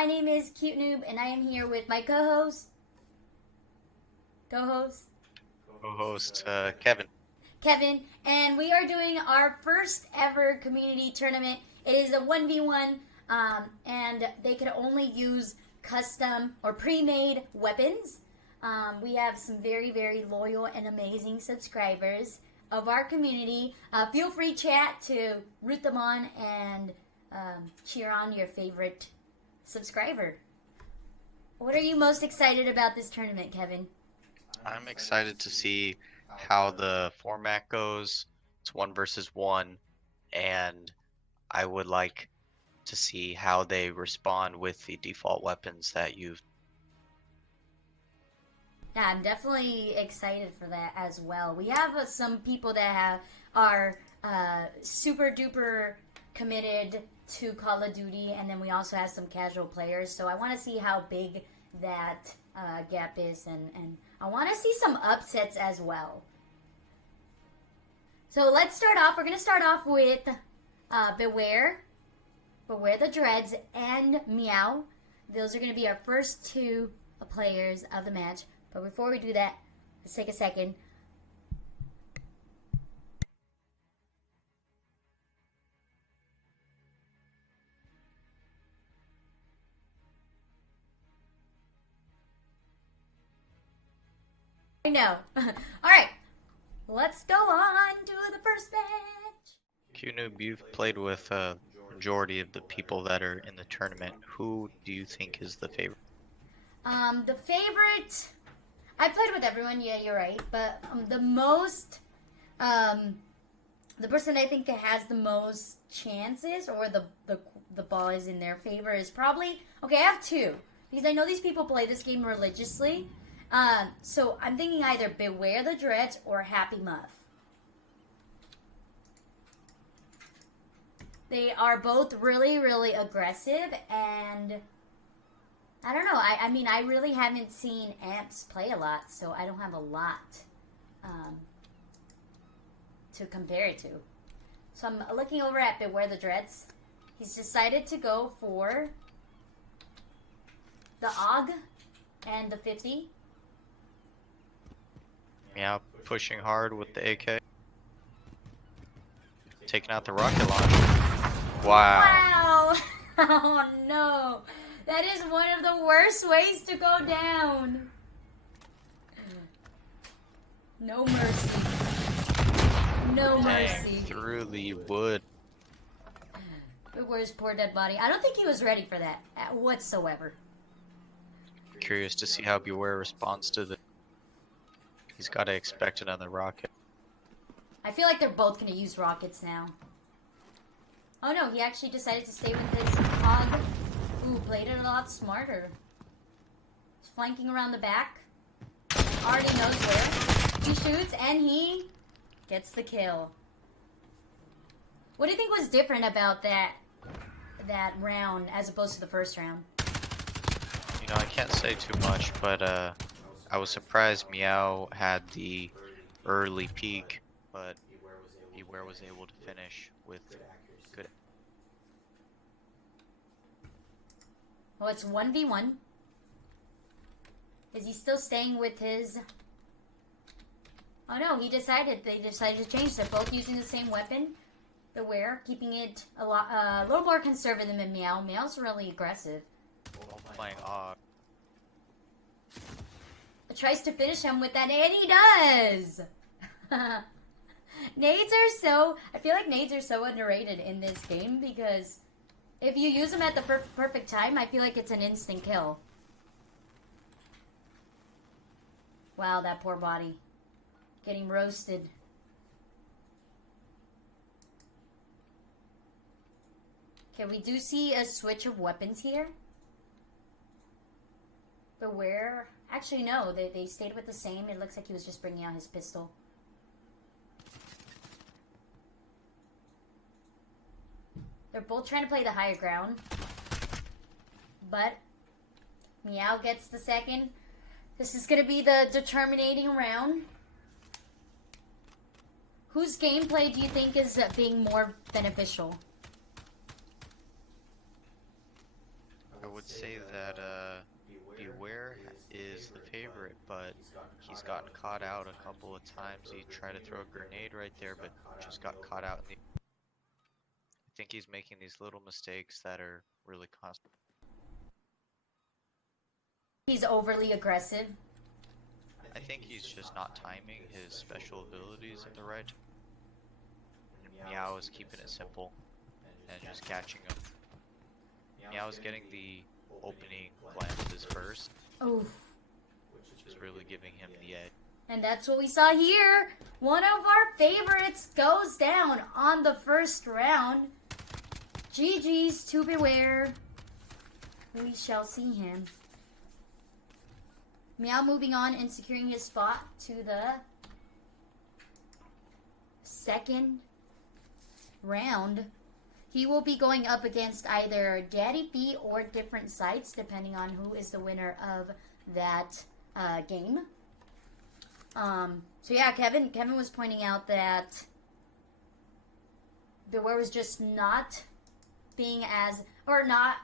My name is Cute Noob, and I am here with my co-host, Kevin, and we are doing our first ever community tournament. It is a 1v1, and they can only use custom or pre-made weapons. We have some very, very loyal and amazing subscribers of our community. Feel free, chat, to root them on and cheer on your favorite subscriber. What are you most excited about this tournament, Kevin? I'm excited to see how the format goes. It's 1 versus 1, and I would like to see how they respond with the default weapons that you've. Yeah, I'm definitely excited for that as well. We have some people that are super duper committed to Call of Duty, and then we also have some casual players. So I want to see how big that gap is, and I want to see some upsets as well. So let's start off. We're going to start off with Beware the Dreads, and Meow. Those are going to be our first two players of the match. But before we do that, let's take a second. I know. Alright, let's go on to the first match. QNoob, you've played with a majority of the people that are in the tournament. Who do you think is the favorite? The favorite... I played with everyone, yeah, you're right. But the most... the person I think has the most chances, or the ball is in their favor, is probably... Okay, I have two. Because I know these people play this game religiously. So I'm thinking either Beware the Dreads or Happy Muff. They are both really, really aggressive, and I don't know. I mean, I really haven't seen Amps play a lot, so I don't have a lot to compare it to. So I'm looking over at Beware the Dreads. He's decided to go for the AUG and the 50. Yeah, pushing hard with the AK. Taking out the rocket launcher. Wow. Wow! Oh no! That is one of the worst ways to go down. No mercy. No mercy. Through the wood. Where's poor dead body? I don't think he was ready for that whatsoever. Curious to see how Beware responds to the. He's got to expect another rocket. I feel like they're both going to use rockets now. Oh no, he actually decided to stay with his AUG. Ooh, played it a lot smarter. He's flanking around the back. Already knows where. He shoots and he gets the kill. What do you think was different about that round as opposed to the first round? You know, I can't say too much, but I was surprised Meow had the early peak, but Beware was able to finish with good. Well, it's 1v1. Is he still staying with his... Oh no, they decided to change. They're both using the same weapon. Beware, keeping it a little more conservative than Meow. Meow's really aggressive. Playing AUG. Tries to finish him with that, and he does! Nades are so... I feel like nades are so underrated in this game, because if you use them at the perfect time, I feel like it's an instant kill. Wow, that poor body. Getting roasted. Okay, we do see a switch of weapons here. Beware... Actually, no. They stayed with the same. It looks like he was just bringing out his pistol. They're both trying to play the higher ground. But Meow gets the second. This is going to be the determinating round. Whose gameplay do you think is being more beneficial? I would say that Beware is the favorite, but he's gotten caught out a couple of times. He tried to throw a grenade right there, but just got caught out. I think he's making these little mistakes that are really constant. He's overly aggressive. I think he's just not timing his special abilities at the right time. And Meow is keeping it simple and just catching him. Meow is getting the opening glances first, Oof. which is really giving him the edge. And that's what we saw here. One of our favorites goes down on the first round. GG's to Beware. We shall see him. Meow moving on and securing his spot to the second round. He will be going up against either Daddy B or different sites, depending on who is the winner of that game. So yeah, Kevin was pointing out that Beware was just not being not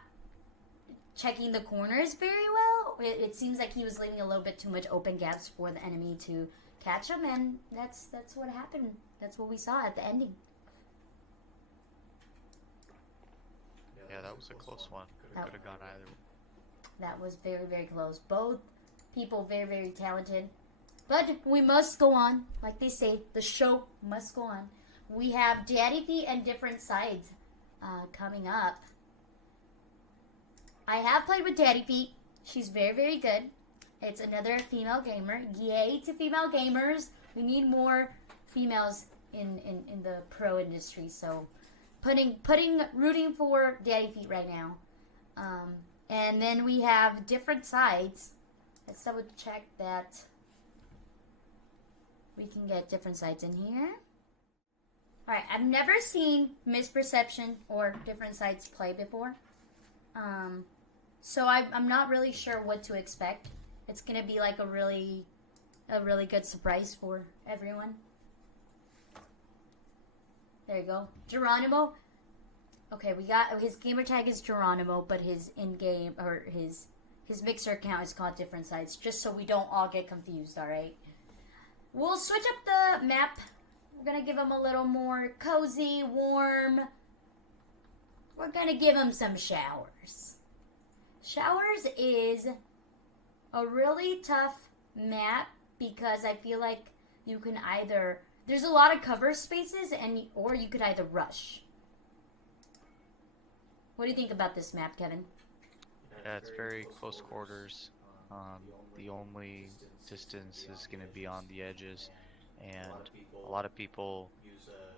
checking the corners very well. It seems like he was leaving a little bit too much open gaps for the enemy to catch him, and that's what happened. That's what we saw at the ending. Yeah, that was a close one. Could have gone either way. That was very, very close. Both people very, very talented. But we must go on. Like they say, the show must go on. We have Daddy V and different sides coming up. I have played with Daddy V. She's very, very good. It's another female gamer. Yay to female gamers. We need more females in the pro industry. So rooting for Daddy V right now. And then we have different sides. Let's double check that we can get different sides in here. Alright, I've never seen Misperception or different sides play before. So I'm not really sure what to expect. It's gonna be like a really good surprise for everyone. There you go. Geronimo. Okay, we got his gamer tag is Geronimo, but his in-game or his mixer account is called different sides, just so we don't all get confused, alright? We'll switch up the map. We're gonna give him a little more cozy, warm. We're gonna give him some showers. Showers is a really tough map because I feel like you can either, there's a lot of cover spaces or you could either rush. What do you think about this map, Kevin? Yeah, it's very close quarters. The only distance is going to be on the edges, and a lot of people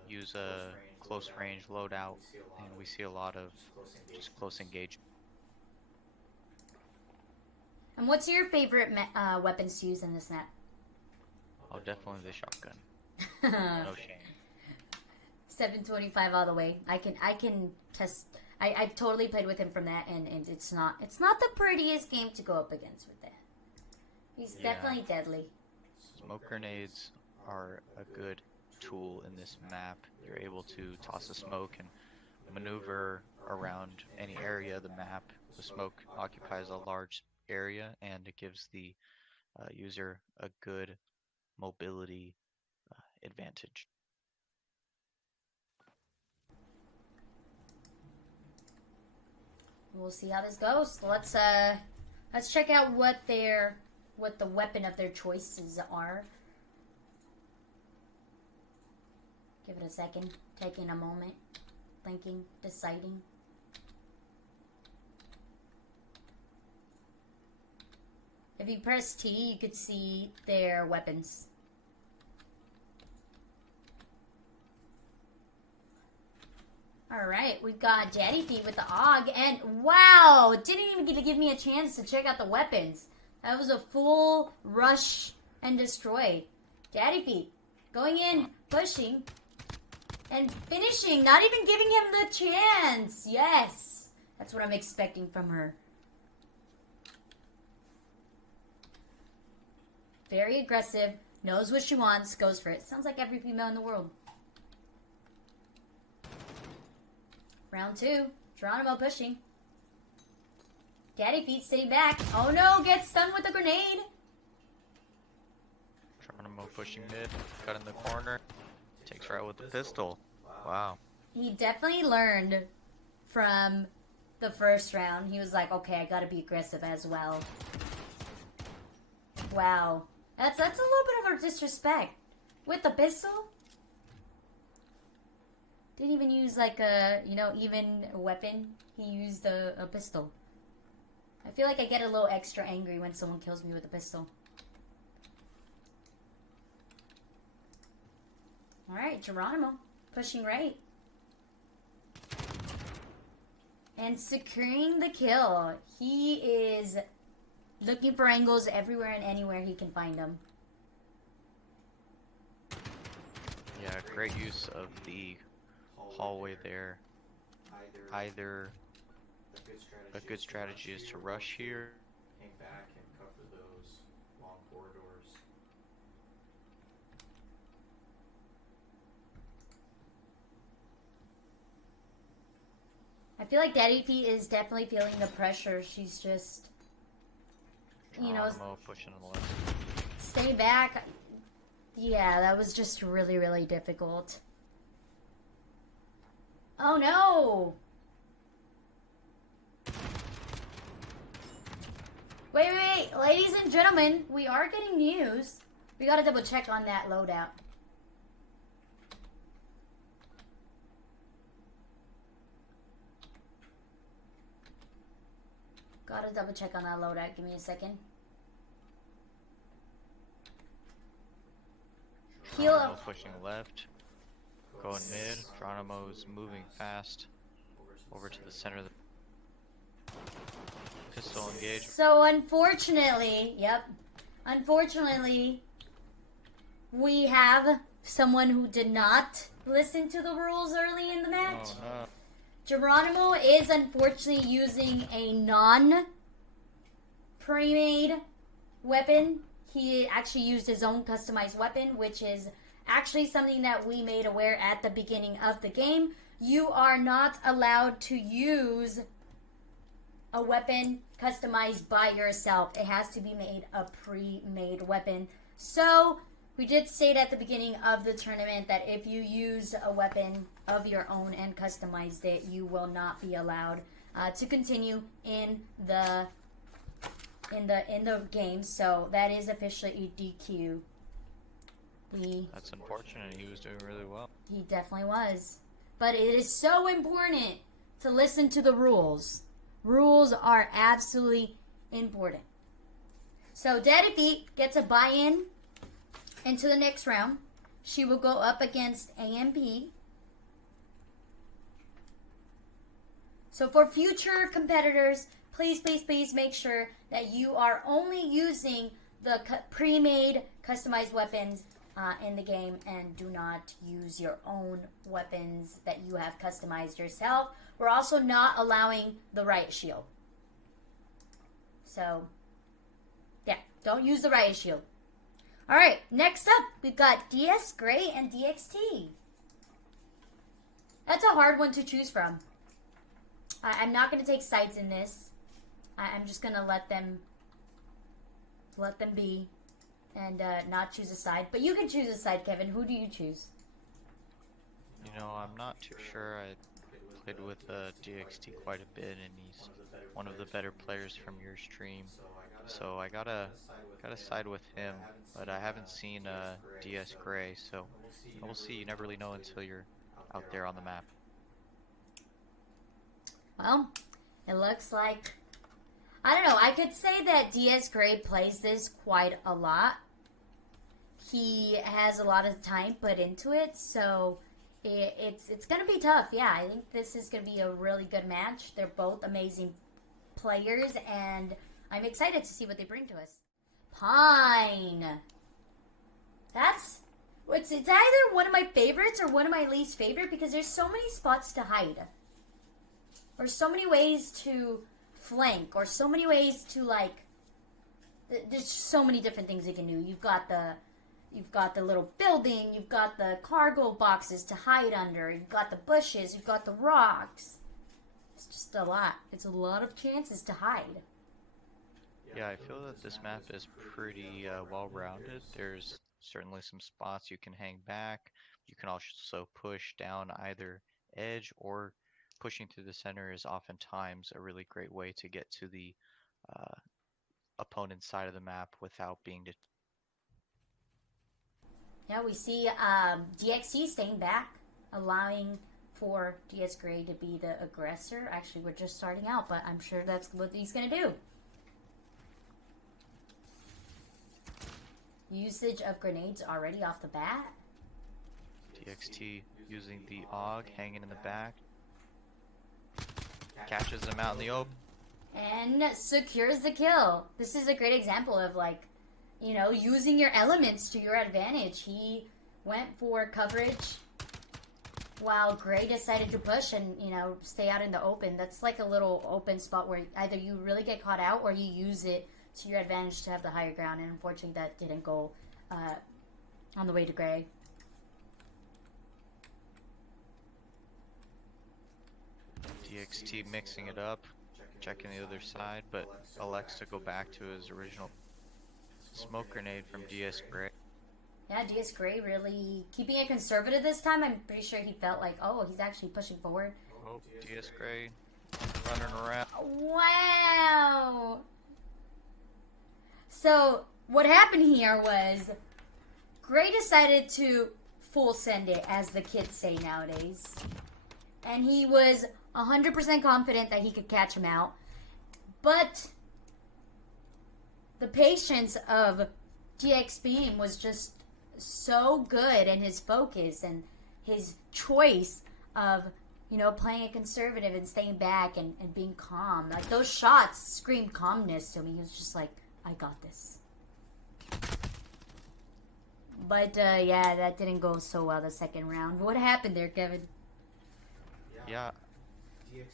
use a close range loadout, and we see a lot of just close engagement. And what's your favorite weapons to use in this map? Oh, definitely the shotgun. No shame. 725 all the way. I can test. I totally played with him from that, and it's not the prettiest game to go up against with that. He's definitely deadly. Smoke grenades are a good tool in this map. You're able to toss a smoke and maneuver around any area of the map. The smoke occupies a large area, and it gives the user a good mobility advantage. We'll see how this goes. Let's check out what the weapon of their choices are. Give it a second, taking a moment, thinking, deciding. If you press T, you could see their weapons. Alright, we've got Daddy Feet with the AUG, and wow! Didn't even get to give me a chance to check out the weapons. That was a full rush and destroy. Daddy Feet going in, pushing, and finishing, not even giving him the chance. Yes! That's what I'm expecting from her. Very aggressive, knows what she wants, goes for it. Sounds like every female in the world. Round 2, Geronimo pushing. Daddy Feet sitting back. Oh no, gets stunned with a grenade. Geronimo pushing mid, cut in the corner, takes right with the pistol. Wow. He definitely learned from the first round. He was like, okay, I gotta be aggressive as well. Wow. That's a little bit of a disrespect. With the pistol? Didn't even use like a, even a weapon. He used a pistol. I feel like I get a little extra angry when someone kills me with a pistol. Alright, Geronimo. Pushing right. And securing the kill. He is looking for angles everywhere and anywhere he can find them. Yeah, great use of the hallway there. Either a good strategy is to rush here. Hang back and cover those long corridors. I feel like Daddy Feet is definitely feeling the pressure. She's just, Geronimo pushing on the left. stay back. Yeah, that was just really, really difficult. Oh no! Wait. Ladies and gentlemen, we are getting news. We gotta double check on that loadout. Gotta double check on that loadout. Give me a second. Heal Geronimo up. pushing left, going mid. Geronimo's moving fast over to the center of the pistol engage. So unfortunately, we have someone who did not listen to the rules early in the match. Oh no. Geronimo is unfortunately using a non-pre-made weapon. He actually used his own customized weapon, which is actually something that we made aware at the beginning of the game. You are not allowed to use a weapon customized by yourself. It has to be made a pre-made weapon. So we did state at the beginning of the tournament that if you use a weapon of your own and customized it, you will not be allowed to continue in the game. So that is officially a DQ. That's unfortunate. He was doing really well. He definitely was. But it is so important to listen to the rules. Rules are absolutely important. So Daddy Feet gets a buy-in into the next round. She will go up against AMP. So for future competitors, please make sure that you are only using the pre-made customized weapons in the game and do not use your own weapons that you have customized yourself. We're also not allowing the riot shield. So, yeah, don't use the riot shield. Alright, next up, we've got DS Gray and DXT. That's a hard one to choose from. I'm not going to take sides in this. I'm just going to let them be and not choose a side. But you can choose a side, Kevin. Who do you choose? You know, I'm not too sure. I played with DXT quite a bit, and he's one of the better players from your stream. So I gotta side with him. But I haven't seen DS Gray, so we'll see. You never really know until you're out there on the map. Well, it looks like, I don't know, I could say that DS Gray plays this quite a lot. He has a lot of time put into it, so it's going to be tough. Yeah, I think this is going to be a really good match. They're both amazing players, and I'm excited to see what they bring to us. Pine. It's either one of my favorites or one of my least favorite because there's so many spots to hide. Or so many ways to flank, or so many ways to, like, there's so many different things you can do. You've got the little building, you've got the cargo boxes to hide under, you've got the bushes, you've got the rocks. It's just a lot. It's a lot of chances to hide. Yeah, I feel that this map is pretty well-rounded. There's certainly some spots you can hang back. You can also push down either edge, or pushing through the center is oftentimes a really great way to get to the uh, opponent's side of the map without being Yeah, we see DXT staying back, allowing for DS Gray to be the aggressor. Actually, we're just starting out, but I'm sure that's what he's going to do. Usage of grenades already off the bat. TXT using the AUG, hanging in the back. Catches them out in the open. And secures the kill. This is a great example of, like, you know, using your elements to your advantage. He went for coverage while Gray decided to push and, you know, stay out in the open. That's like a little open spot where either you really get caught out or you use it to your advantage to have the higher ground. And unfortunately that didn't go on the way to Gray. DXT mixing it up, checking the other side, but elects to go back to his original smoke grenade from DS Gray. Yeah, DS Gray really keeping it conservative this time. I'm pretty sure he felt like, oh, he's actually pushing forward. Oh, DS Gray running around. Wow! So, what happened here was Gray decided to full send it, as the kids say nowadays. And he was 100% confident that he could catch him out. But the patience of DX Beam was just so good, and his focus and his choice of, you know, playing it conservative and staying back and being calm. Like, those shots screamed calmness to me. He was just like, I got this. But, yeah, that didn't go so well the second round. What happened there, Kevin? Yeah,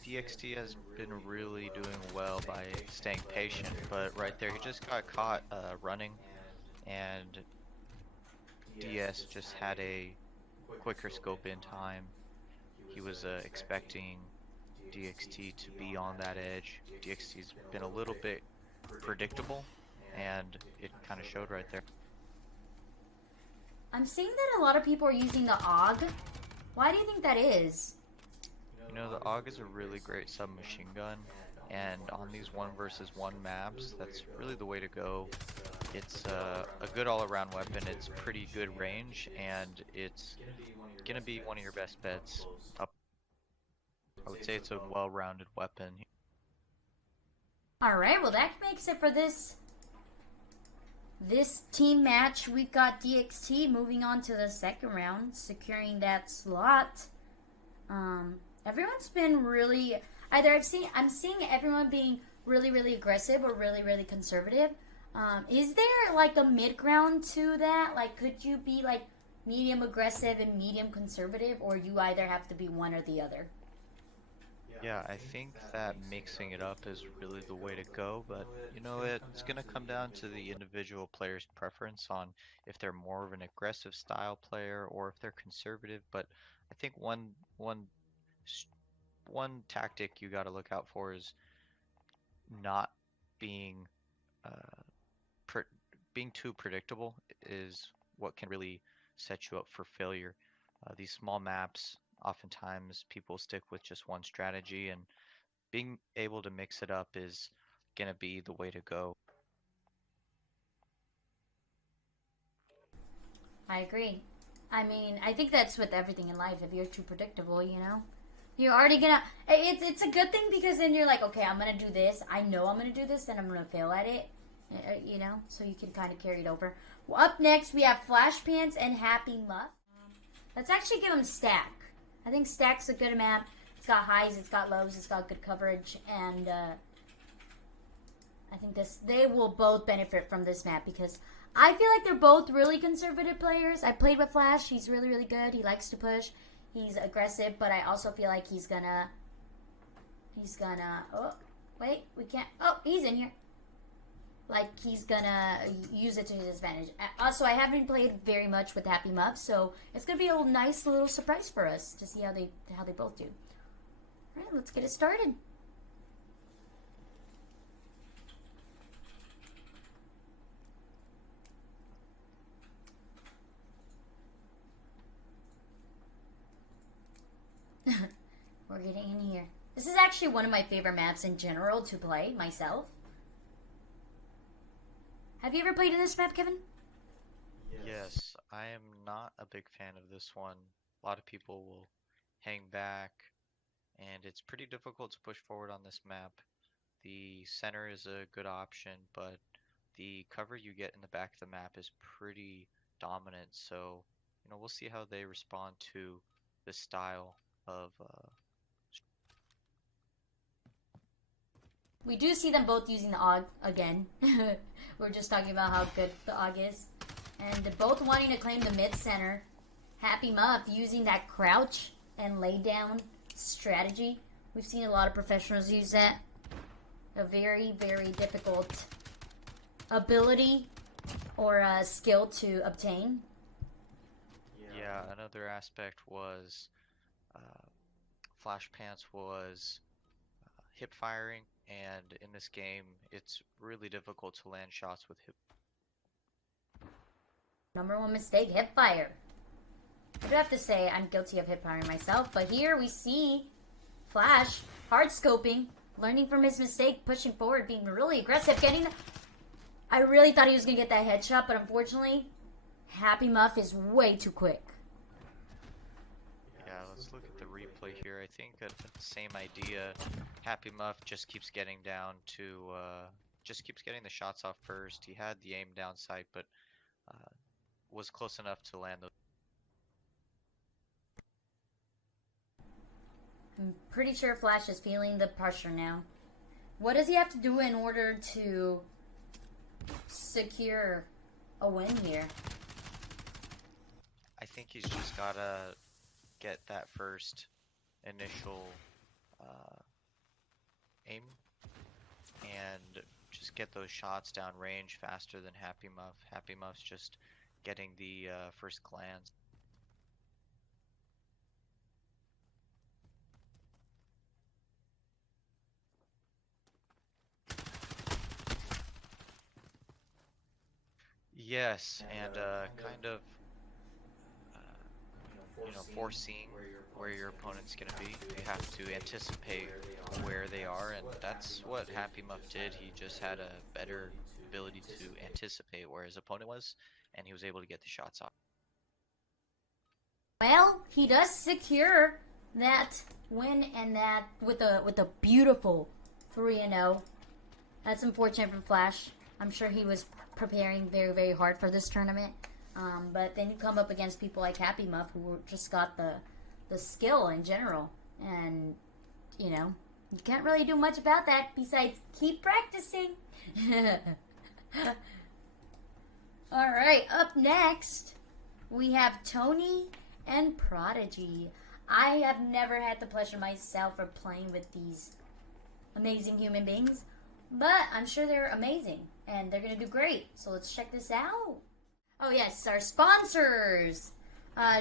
DXT has been really doing well by staying patient, but right there he just got caught running, and DS just had a quicker scope in time. He was expecting DXT to be on that edge. DXT's been a little bit predictable, and it kind of showed right there. I'm seeing that a lot of people are using the AUG. Why do you think that is? You know, the AUG is a really great submachine gun, and on these 1 versus 1 maps, that's really the way to go. It's a good all-around weapon. It's pretty good range, and it's gonna be one of your best bets up. I would say it's a well-rounded weapon. Alright, well that makes it for this team match. We've got DXT moving on to the second round, securing that slot. Everyone's been really, I'm seeing everyone being really, really aggressive or really, really conservative. Is there like a mid ground to that? Like, could you be like medium aggressive and medium conservative, or you either have to be one or the other? Yeah, I think that mixing it up is really the way to go, but you know, it's gonna come down to the individual player's preference on if they're more of an aggressive style player or if they're conservative. But I think one tactic you got to look out for is not being being too predictable is what can really set you up for failure. These small maps, oftentimes people stick with just one strategy, and being able to mix it up is gonna be the way to go. I agree. I mean, I think that's with everything in life. If you're too predictable, you know, you're already gonna. It's a good thing, because then you're like, okay, I'm gonna do this. I know I'm gonna do this, then I'm gonna fail at it. You know, so you can kind of carry it over. Well, up next we have Flash Pants and Happy Muff. Let's actually give them Stack. I think Stack's a good map. It's got highs, it's got lows, it's got good coverage, and I think they will both benefit from this map, because I feel like they're both really conservative players. I played with Flash. He's really, really good. He likes to push. He's aggressive, but I also feel like he's gonna, oh, wait, we can't, oh, he's in here. Like, he's gonna use it to his advantage. Also, I haven't played very much with Happy Muff, so it's gonna be a nice little surprise for us to see how they both do. All right, let's get it started. We're getting in here. This is actually one of my favorite maps in general to play myself. Have you ever played in this map, Kevin? Yes, I am not a big fan of this one. A lot of people will hang back, and it's pretty difficult to push forward on this map. The center is a good option, but the cover you get in the back of the map is pretty dominant. So, we'll see how they respond to this style of. We do see them both using the AUG again. We're just talking about how good the AUG is. And they're both wanting to claim the mid-center. Happy Muff using that crouch and lay down strategy. We've seen a lot of professionals use that. A very, very difficult ability or skill to obtain. Yeah, another aspect was Flash Pants was hip firing, and in this game, it's really difficult to land shots with hip. Number one mistake, hip fire. I do have to say I'm guilty of hip firing myself, but here we see Flash hard scoping, learning from his mistake, pushing forward, being really aggressive, getting the... I really thought he was gonna get that headshot, but unfortunately, Happy Muff is way too quick. Yeah, let's look at the replay here. I think the same idea. Happy Muff just keeps getting down to, just keeps getting the shots off first. He had the aim down sight, but was close enough to land those. I'm pretty sure Flash is feeling the pressure now. What does he have to do in order to secure a win here? I think he's just gotta get that first initial aim and just get those shots down range faster than Happy Muff. Happy Muff's just getting the first glance. Yes, and kind of foreseeing where your opponent's going to be. You have to anticipate where they are, and that's what Happy Muff did. He just had a better ability to anticipate where his opponent was, and he was able to get the shots off. Well, he does secure that win, and that with a beautiful 3-0. That's unfortunate for Flash. I'm sure he was preparing very, very hard for this tournament. But then you come up against people like Happy Muff, who just got the skill in general. And, you can't really do much about that besides keep practicing. Alright, up next, we have Tony and Prodigy. I have never had the pleasure myself of playing with these amazing human beings, but I'm sure they're amazing, and they're going to do great. So let's check this out. Oh yes, our sponsors.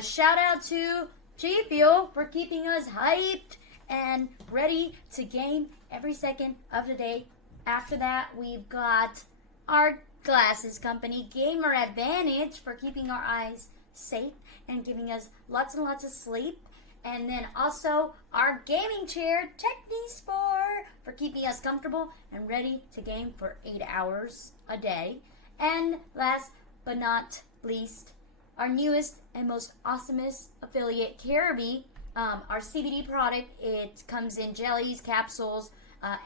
Shout out to G Fuel for keeping us hyped and ready to game every second of the day. After that, we've got our glasses company, Gamer Advantage, for keeping our eyes safe and giving us lots and lots of sleep. And then also our gaming chair, Technisport, for keeping us comfortable and ready to game for 8 hours a day. And last but not least, our newest and most awesomest affiliate, Caribbean, our CBD product. It comes in jellies, capsules,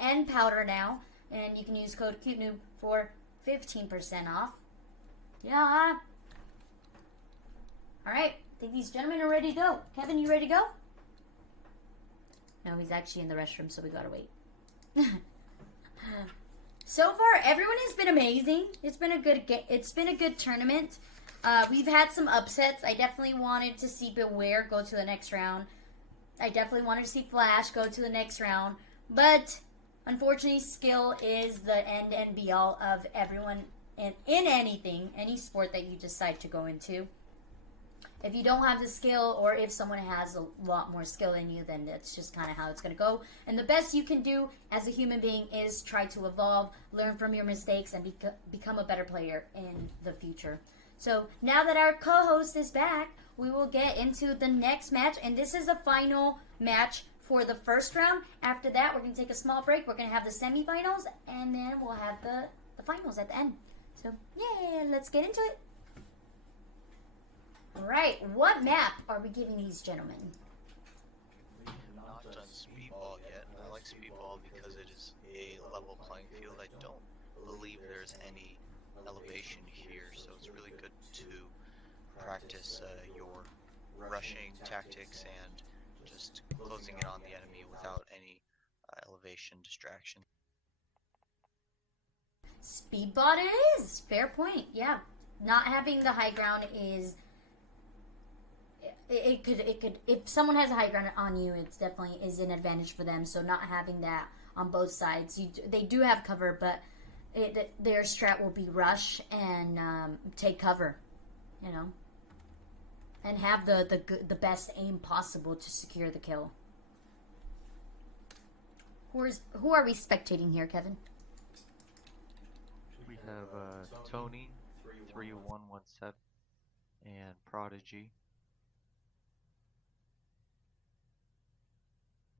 and powder now. And you can use code CuteNoob for 15% off. Yeah. Alright, I think these gentlemen are ready to go. Kevin, you ready to go? No, he's actually in the restroom, so we gotta wait. So far, everyone has been amazing. It's been a good tournament. We've had some upsets. I definitely wanted to see Beware go to the next round. I definitely wanted to see Flash go to the next round. But unfortunately, skill is the end and be all of everyone in anything, any sport that you decide to go into. If you don't have the skill, or if someone has a lot more skill than you, then that's just kind of how it's going to go. And the best you can do as a human being is try to evolve, learn from your mistakes, and become a better player in the future. So now that our co-host is back, we will get into the next match. And this is the final match for the first round. After that, we're going to take a small break. We're going to have the semifinals, and then we'll have the finals at the end. So, yeah, let's get into it. All right, what map are we giving these gentlemen? Not done speedball yet. I like speedball because it is a level playing field. I don't believe there's any elevation here, so it's really good to practice your rushing tactics and just closing in on the enemy without any elevation distraction. Speedbot it is. Fair point. Yeah. Not having the high ground is it could if someone has a high ground on you, it definitely is an advantage for them. So not having that on both sides, they do have cover, but their strat will be rush and take cover, you know, and have the best aim possible to secure the kill. Who are we spectating here, Kevin? We have Tony 3117 and Prodigy.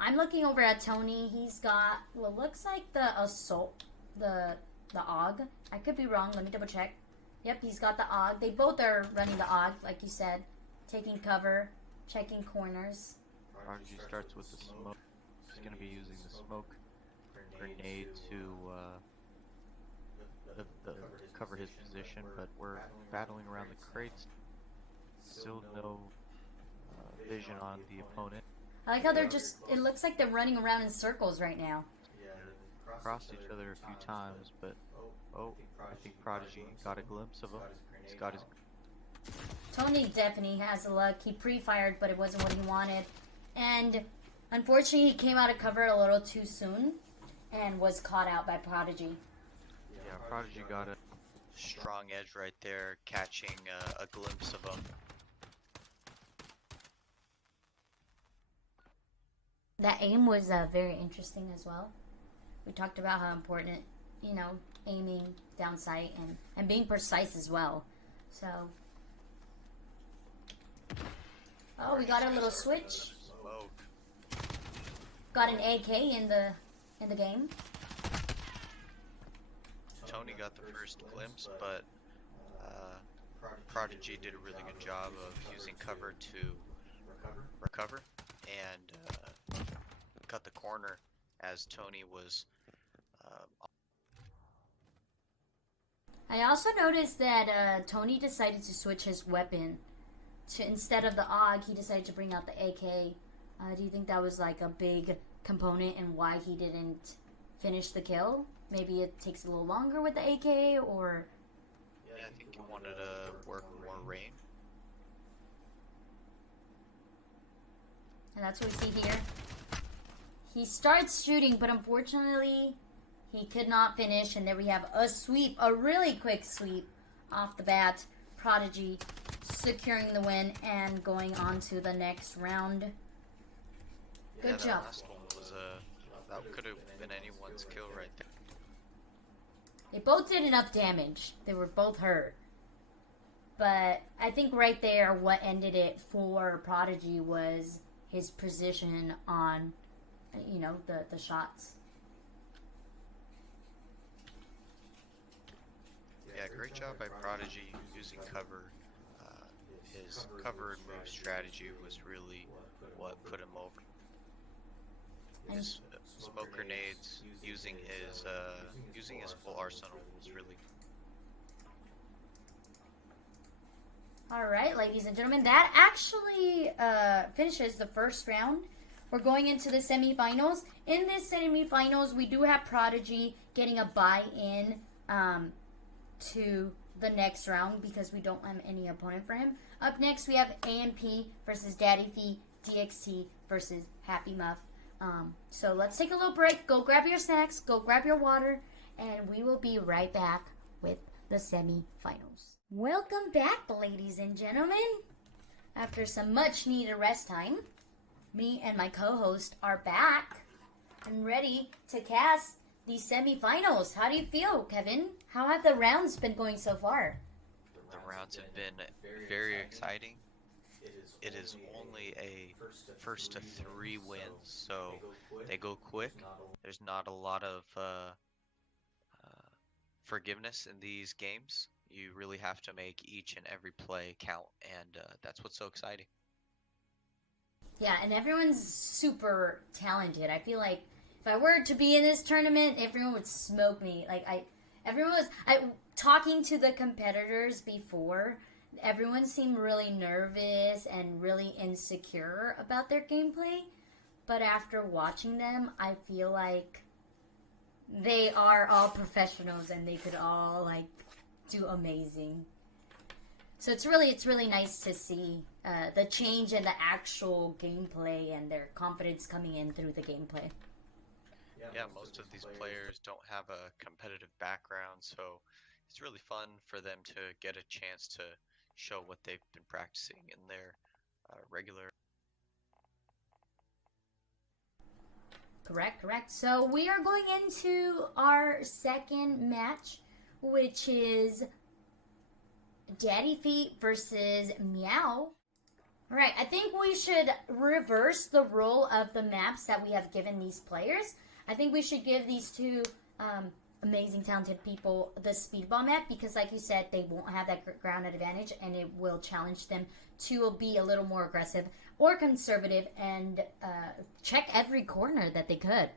I'm looking over at Tony. He's got what looks like the assault, the AUG. I could be wrong. Let me double check. Yep, he's got the AUG. They both are running the AUG, like you said, taking cover, checking corners. Prodigy starts with the smoke. He's going to be using the smoke grenade to cover his position, but we're battling around the crates. Still no vision on the opponent. I like how they're just, it looks like they're running around in circles right now. Crossed each other a few times, but I think Prodigy got a glimpse of him. He's got his... Tony definitely has the luck. He pre-fired, but it wasn't what he wanted. And unfortunately, he came out of cover a little too soon and was caught out by Prodigy. Yeah, Prodigy got a Strong edge right there, catching a glimpse of him. That aim was very interesting as well. We talked about how important, you know, aiming down sight and being precise as well. So, oh, we got a little switch. Got an AK in the game. Tony got the first glimpse, but Prodigy did a really good job of using cover to recover and cut the corner as Tony was. I also noticed that Tony decided to switch his weapon. Instead of the AUG, he decided to bring out the AK. Do you think that was like a big component in why he didn't finish the kill? Maybe it takes a little longer with the AK, or... Yeah, I think he wanted to work more range. And that's what we see here. He starts shooting, but unfortunately, he could not finish. And there we have a sweep, a really quick sweep off the bat. Prodigy securing the win and going on to the next round. Good job. That last one was that could have been anyone's kill right there. They both did enough damage. They were both hurt. But I think right there what ended it for Prodigy was his precision on, you know, the shots. Yeah, great job by Prodigy using cover. His cover and move strategy was really what put him over. His smoke grenades, using his full arsenal was really. Alright, ladies and gentlemen, that actually finishes the first round. We're going into the semifinals. In this semifinals, we do have Prodigy getting a buy-in to the next round because we don't have any opponent for him. Up next, we have AMP versus Daddy Fee, DXT versus Happy Muff. So let's take a little break. Go grab your snacks, go grab your water, and we will be right back with the semifinals. Welcome back, ladies and gentlemen. After some much needed rest time, me and my co-host are back and ready to cast the semifinals. How do you feel, Kevin? How have the rounds been going so far? The rounds have been very exciting. it is only a first to three wins, so they go quick. There's not a lot of forgiveness in these games. You really have to make each and every play count, and that's what's so exciting. Yeah, and everyone's super talented. I feel like if I were to be in this tournament, everyone would smoke me. Everyone was talking to the competitors before. Everyone seemed really nervous and really insecure about their gameplay. But after watching them, I feel like they are all professionals and they could all do amazing. So it's really nice to see the change in the actual gameplay and their confidence coming in through the gameplay. Yeah, most of these players don't have a competitive background, so it's really fun for them to get a chance to show what they've been practicing in their regular. Correct. So we are going into our second match, which is Daddy Feet versus Meow. Alright, I think we should reverse the role of the maps that we have given these players. I think we should give these two amazing, talented people the speedball map because, like you said, they won't have that ground advantage and it will challenge them to be a little more aggressive or conservative and check every corner that they could.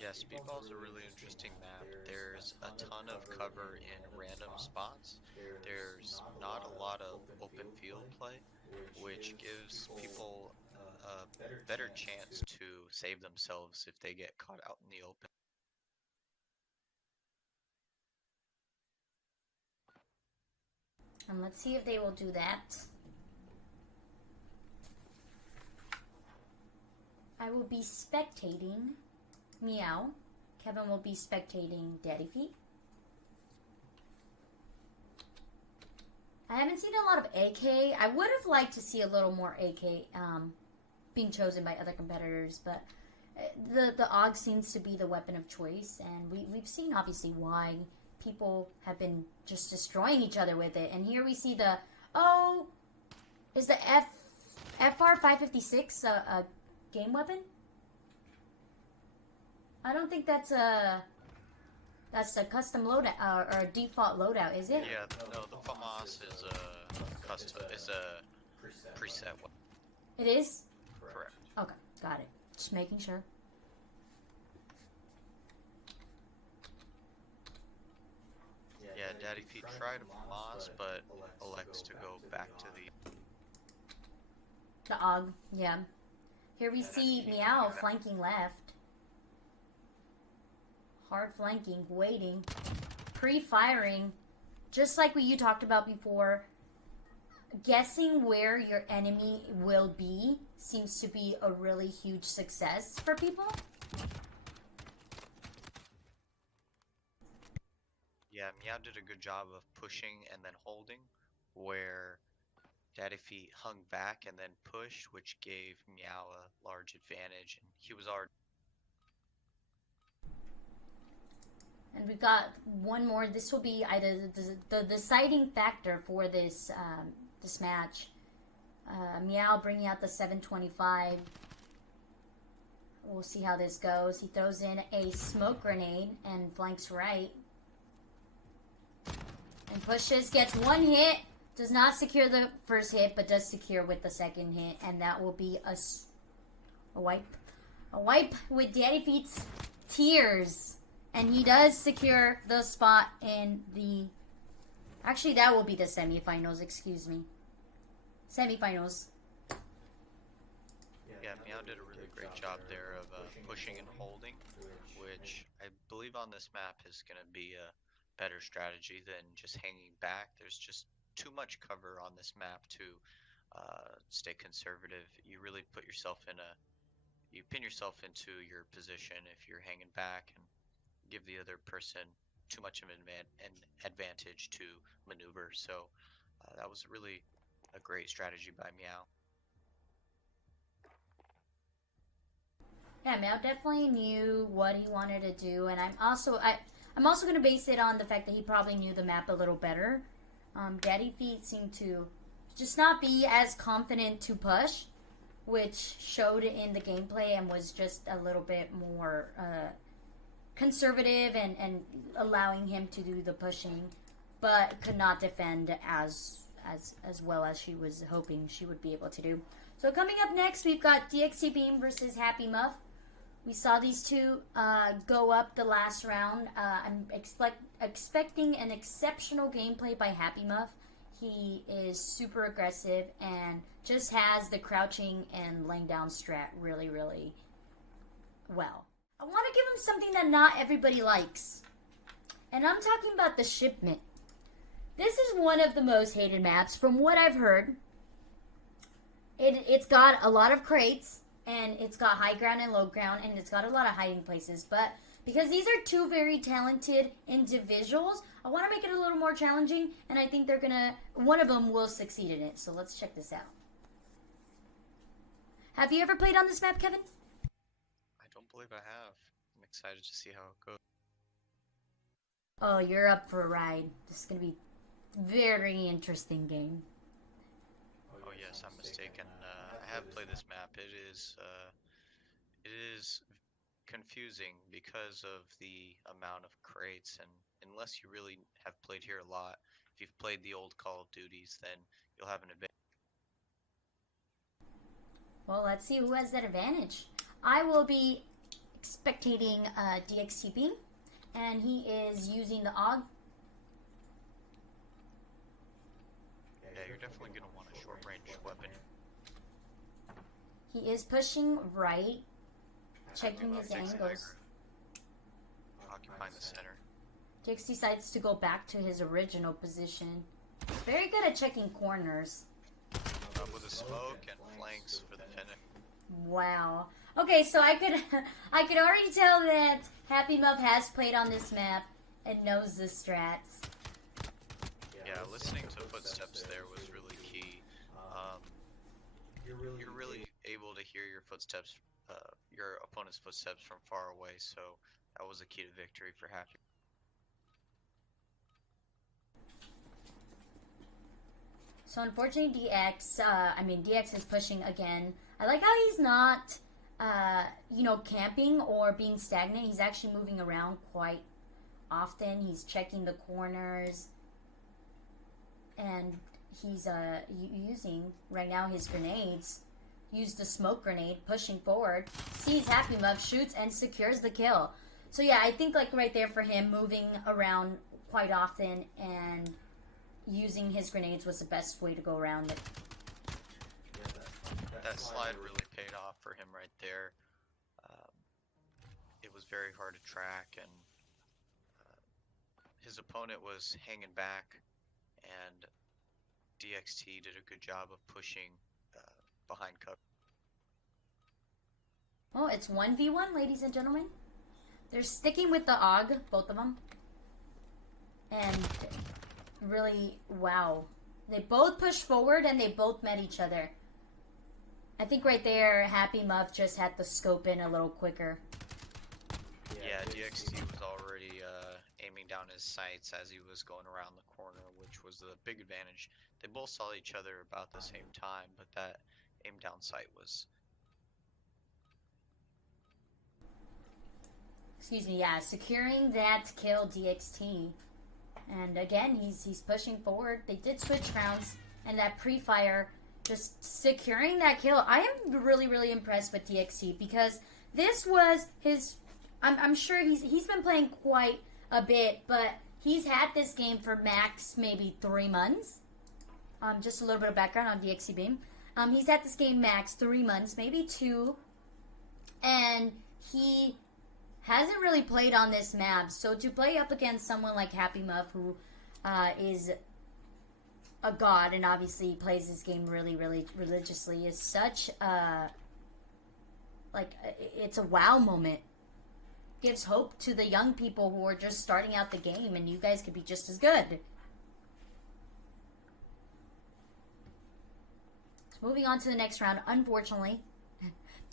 Yeah, Speedball's a really interesting map. There's a ton of cover in random spots. There's not a lot of open field play, which gives people a better chance to save themselves if they get caught out in the open. And let's see if they will do that. I will be spectating Meow. Kevin will be spectating Daddy Feet. I haven't seen a lot of AK. I would have liked to see a little more AK being chosen by other competitors, but the AUG seems to be the weapon of choice, and we've seen obviously why people have been just destroying each other with it. And here we see is the FR 556 a game weapon? I don't think that's a custom loadout or a default loadout, is it? Yeah, no, the FAMAS is a preset weapon. It is? Correct. Okay, got it. Just making sure. Yeah, Daddy Feet tried FAMAS, but elects to go back to The AUG, yeah. Here we see Meow flanking left. Hard flanking, waiting, pre-firing, just like what you talked about before. Guessing where your enemy will be seems to be a really huge success for people. Yeah, Meow did a good job of pushing and then holding, where Daddy Feet hung back and then pushed, which gave Meow a large advantage, and he was already. And we've got one more. This will be either the deciding factor for this this match. Meow bringing out the 725. We'll see how this goes. He throws in a smoke grenade and flanks right. And pushes, gets one hit. Does not secure the first hit, but does secure with the second hit. And that will be a wipe. A wipe with Daddy Feet's tears. And he does secure the spot in the... Actually, that will be the semifinals, excuse me. Semifinals. Yeah, Meow did a really great job there of pushing and holding, which I believe on this map is going to be a better strategy than just hanging back. There's just too much cover on this map to stay conservative. You really put yourself in you pin yourself into your position if you're hanging back and give the other person too much of an advantage to maneuver. So that was really a great strategy by Meow. Yeah, Meow definitely knew what he wanted to do, and I'm also going to base it on the fact that he probably knew the map a little better. Daddy Feet seemed to just not be as confident to push, which showed in the gameplay and was just a little bit more conservative and allowing him to do the pushing, but could not defend as well as she was hoping she would be able to do. So coming up next, we've got DXT Beam versus Happy Muff. We saw these two go up the last round. I'm expecting an exceptional gameplay by Happy Muff. He is super aggressive and just has the crouching and laying down strat really, really well. I want to give him something that not everybody likes. And I'm talking about the shipment. This is one of the most hated maps from what I've heard. It's got a lot of crates, and it's got high ground and low ground, and it's got a lot of hiding places. But because these are two very talented individuals, I want to make it a little more challenging, and I think one of them will succeed in it. So let's check this out. Have you ever played on this map, Kevin? I don't believe I have. I'm excited to see how it goes. Oh, you're up for a ride. This is going to be a very interesting game. Oh yes, I'm mistaken. I have played this map. It is confusing because of the amount of crates, and unless you really have played here a lot, if you've played the old Call of Duties, then you'll have an advantage. Well, let's see who has that advantage. I will be spectating DXT Beam, and he is using the AUG. Yeah, you're definitely going to want a short-range weapon. He is pushing right, checking his Takes angles. Occupying the center. Dix decides to go back to his original position. Very good at checking corners. With a smoke and flanks for the finish. Wow. Okay, so I could already tell that Happy Muff has played on this map and knows the strats. Yeah, listening to footsteps there was really key. You're really able to hear your footsteps, your opponent's footsteps from far away, so that was a key to victory for Happy. So unfortunately, DX is pushing again. I like how he's not, camping or being stagnant. He's actually moving around quite often. He's checking the corners, and he's using right now his grenades. Used the smoke grenade, pushing forward. Sees Happy Muff, shoots and secures the kill. So yeah, I think like right there for him, moving around quite often and using his grenades was the best way to go around it. That slide really paid off for him right there. It was very hard to track, and his opponent was hanging back, and DXT did a good job of pushing behind cover. Oh, it's 1v1, ladies and gentlemen. They're sticking with the AUG, both of them. And really, wow. They both pushed forward and they both met each other. I think right there, Happy Muff just had the scope in a little quicker. Yeah, DXT was already aiming down his sights as he was going around the corner, which was the big advantage. They both saw each other about the same time, but that aim down sight was... Excuse me, yeah, securing that kill DXT. And again, he's pushing forward. They did switch rounds, and that pre-fire, just securing that kill. I am really, really impressed with DXT because this was his... I'm sure he's been playing quite a bit, but he's had this game for max maybe 3 months. Just a little bit of background on DXT Beam. He's had this game max 3 months, maybe 2, and he hasn't really played on this map. So to play up against someone like Happy Muff, who is a god and obviously plays this game really, really religiously, is such it's a wow moment. Gives hope to the young people who are just starting out the game, and you guys could be just as good. Moving on to the next round, unfortunately.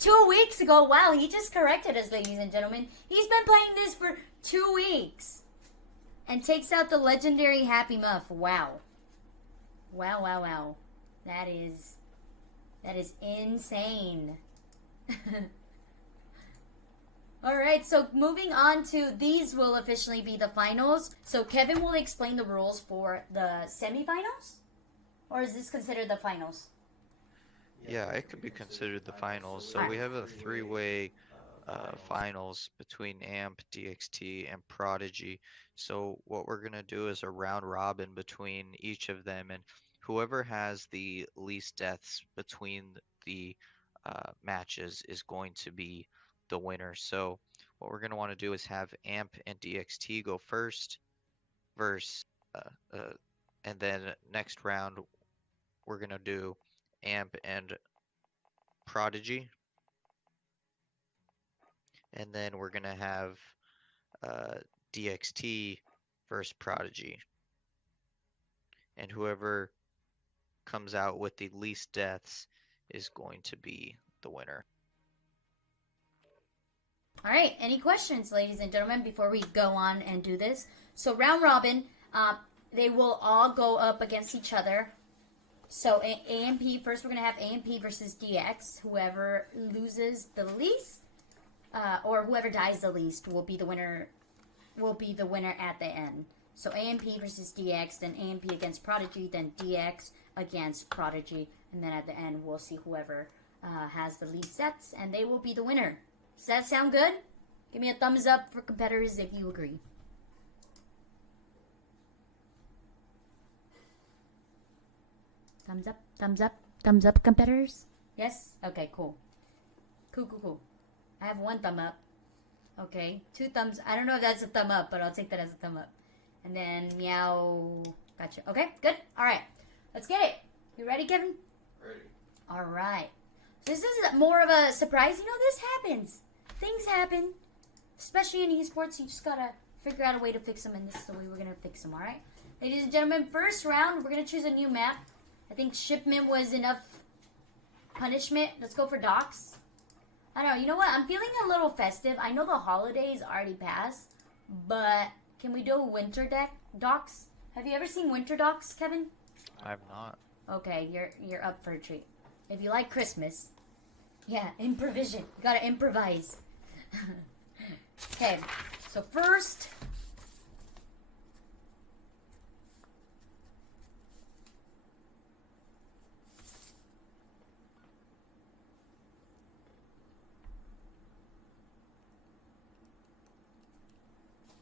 2 weeks ago, wow, he just corrected us, ladies and gentlemen. He's been playing this for 2 weeks. And takes out the legendary Happy Muff, wow. Wow, wow, wow. That is insane. Alright, so moving on to these will officially be the finals. So Kevin will explain the rules for the semifinals? Or is this considered the finals? Yeah, it could be considered the finals. So Alright. we have a three-way finals between AMP, DXT, and Prodigy. So what we're gonna do is a round robin between each of them, and whoever has the least deaths between the matches is going to be the winner. So what we're gonna want to do is have AMP and DXT go first, versus, and then next round we're gonna do AMP and Prodigy, and then we're gonna have DXT versus Prodigy, and whoever comes out with the least deaths is going to be the winner. Alright, any questions, ladies and gentlemen, before we go on and do this? So round robin, they will all go up against each other. So AMP, first we're going to have AMP versus DX. Whoever loses the least, or whoever dies the least will be the winner at the end. So AMP versus DX, then AMP against Prodigy, then DX against Prodigy, and then at the end we'll see whoever has the least sets, and they will be the winner. Does that sound good? Give me a thumbs up for competitors if you agree. Thumbs up, thumbs up, thumbs up, competitors? Yes? Okay, cool. Cool. I have one thumb up. Okay, 2 thumbs. I don't know if that's a thumb up, but I'll take that as a thumb up. And then meow. Gotcha. Okay, good. All right, let's get it. You ready, Kevin? Ready. All right. This is more of a surprise. You know, this happens. Things happen. Especially in esports, you just gotta figure out a way to fix them, and this is the way we're gonna fix them, all right? Ladies and gentlemen, first round, we're gonna choose a new map. I think shipment was enough punishment. Let's go for docks. I don't know. You know what? I'm feeling a little festive. I know the holidays already passed, but can we do winter docks? Have you ever seen winter docks, Kevin? I have not. Okay, you're up for a treat. If you like Christmas, yeah, improvision. You gotta improvise. Okay, so first.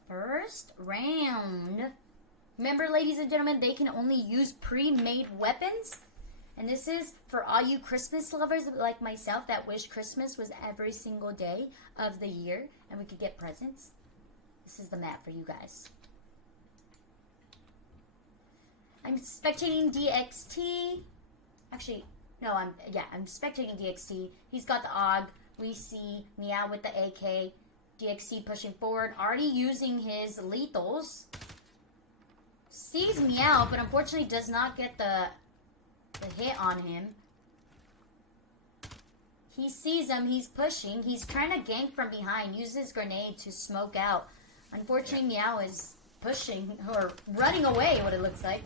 First round. Remember, ladies and gentlemen, they can only use pre-made weapons. And this is for all you Christmas lovers like myself that wish Christmas was every single day of the year and we could get presents. This is the map for you guys. I'm spectating DXT. Actually, no, I'm spectating DXT. He's got the AUG. We see Meow with the AK. DXT pushing forward, already using his lethals. Sees Meow, but unfortunately does not get the hit on him. He sees him, he's pushing, he's trying to gank from behind, use his grenade to smoke out. Unfortunately, Meow is pushing, or running away, what it looks like.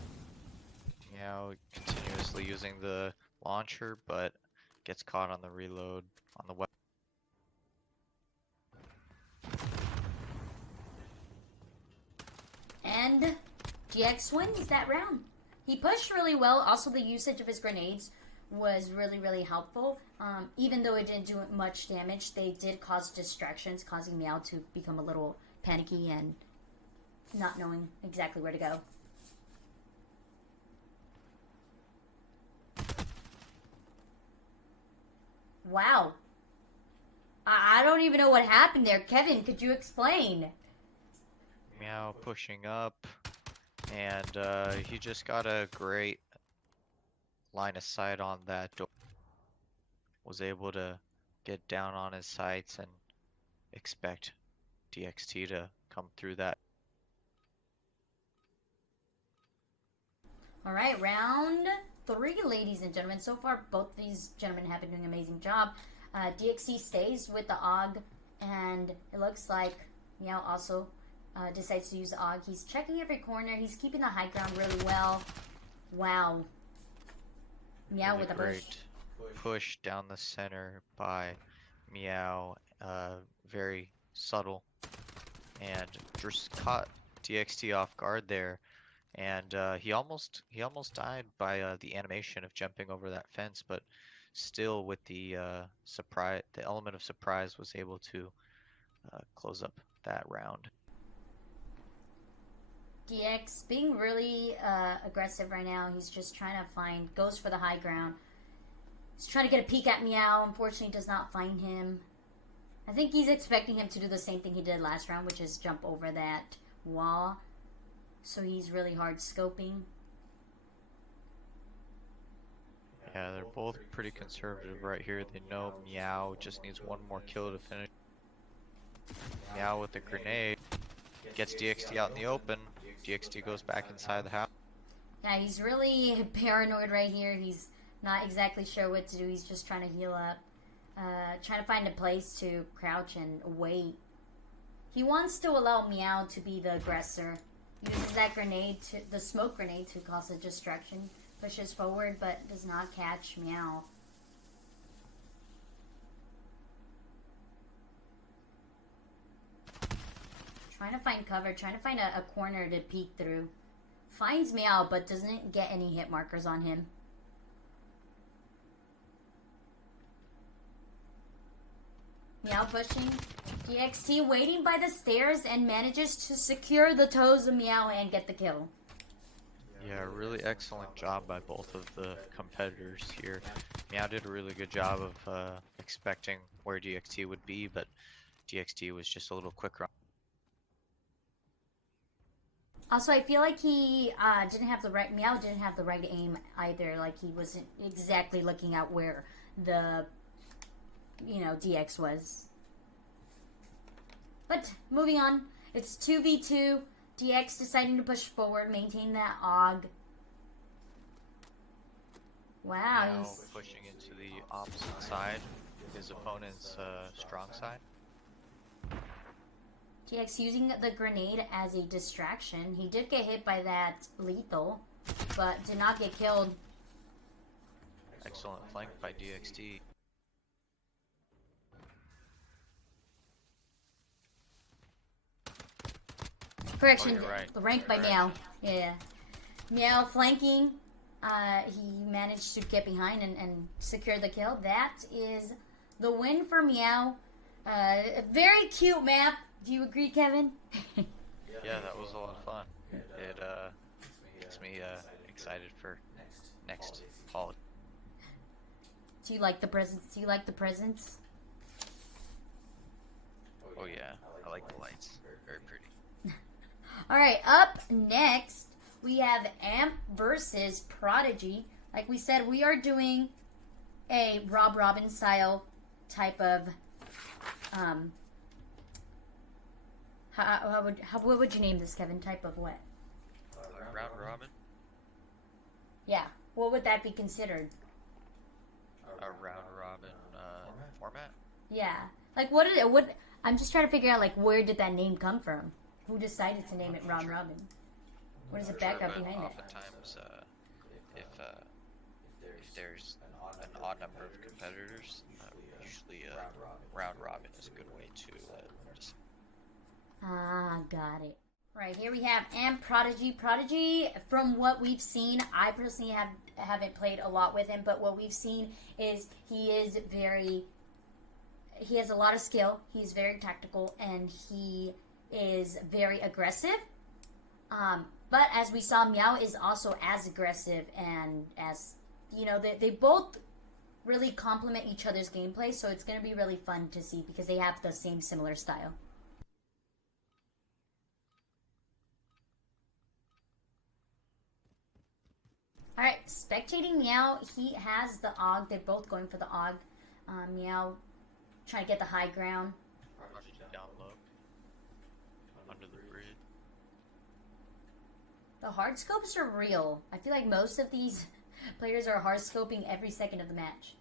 Meow continuously using the launcher, but gets caught on the reload on the weapon. And GX wins that round. He pushed really well. Also, the usage of his grenades was really, really helpful. Even though it didn't do much damage, they did cause distractions, causing Meow to become a little panicky and not knowing exactly where to go. Wow. I don't even know what happened there. Kevin, could you explain? Meow pushing up, and he just got a great line of sight on that door. Was able to get down on his sights and expect DXT to come through that. All right, round 3, ladies and gentlemen. So far, both these gentlemen have been doing an amazing job. DXT stays with the AUG, and it looks like Meow also decides to use the AUG. He's checking every corner. He's keeping the high ground really well. Wow. Meow Really with a push. great push down the center by Meow. Very subtle, and just caught DXT off guard there. And he almost died by the animation of jumping over that fence, but still with the surprise, the element of surprise, was able to close up that round. DX being really aggressive right now. He's just trying to find, goes for the high ground. He's trying to get a peek at Meow. Unfortunately, does not find him. I think he's expecting him to do the same thing he did last round, which is jump over that wall. So he's really hard scoping. Yeah, they're both pretty conservative right here. They know Meow just needs one more kill to finish. Meow with the grenade gets DXT out in the open. DXT goes back inside the house. Yeah, he's really paranoid right here. He's not exactly sure what to do. He's just trying to heal up. Trying to find a place to crouch and wait. He wants to allow Meow to be the aggressor. Uses that grenade, the smoke grenade, to cause a distraction. Pushes forward, but does not catch Meow. Trying to find cover, trying to find a corner to peek through. Finds Meow, but doesn't get any hit markers on him. Meow pushing. DXT waiting by the stairs and manages to secure the toes of Meow and get the kill. Yeah, really excellent job by both of the competitors here. Meow did a really good job of expecting where DXT would be, but DXT was just a little quicker. Also, I feel like he didn't have the right, Meow didn't have the right aim either. Like, he wasn't exactly looking at where the, DX was. But, moving on, it's 2v2. DX deciding to push forward, maintain that AUG. Wow, Meow he's pushing into the opposite side, his opponent's strong side. DX using the grenade as a distraction. He did get hit by that lethal, but did not get killed. Excellent flank by DXT. Correction, Oh, you're right. the rank by Meow. Yeah. Meow flanking. He managed to get behind and secure the kill. That is the win for Meow. A very cute map. Do you agree, Kevin? Yeah, that was a lot of fun. It gets me excited for next holiday. Do you like the presents? Do you like the presents? Oh yeah, I like the lights. Very pretty. Alright, up next, we have Amp versus Prodigy. Like we said, we are doing a Rob Robin style type of, what would you name this, Kevin? Type of what? Round robin? Yeah, what would that be considered? A round robin format? Yeah, like I'm just trying to figure out, like, where did that name come from? Who decided to name it Rob Robin? What is the backup But behind it? oftentimes, if there's an odd number of competitors, usually round robin is a good way to just. Ah, got it. Right, here we have Amp Prodigy. Prodigy, from what we've seen, I personally haven't played a lot with him, but what we've seen is he has a lot of skill, he's very tactical, and he is very aggressive. But as we saw, Meow is also as aggressive, and as, they both really complement each other's gameplay, so it's going to be really fun to see because they have the same similar style. Alright, spectating Meow, he has the AUG. They're both going for the AUG. Meow trying to get the high ground. Down low. Under the bridge. The hard scopes are real. I feel like most of these players are hard scoping every second of the match.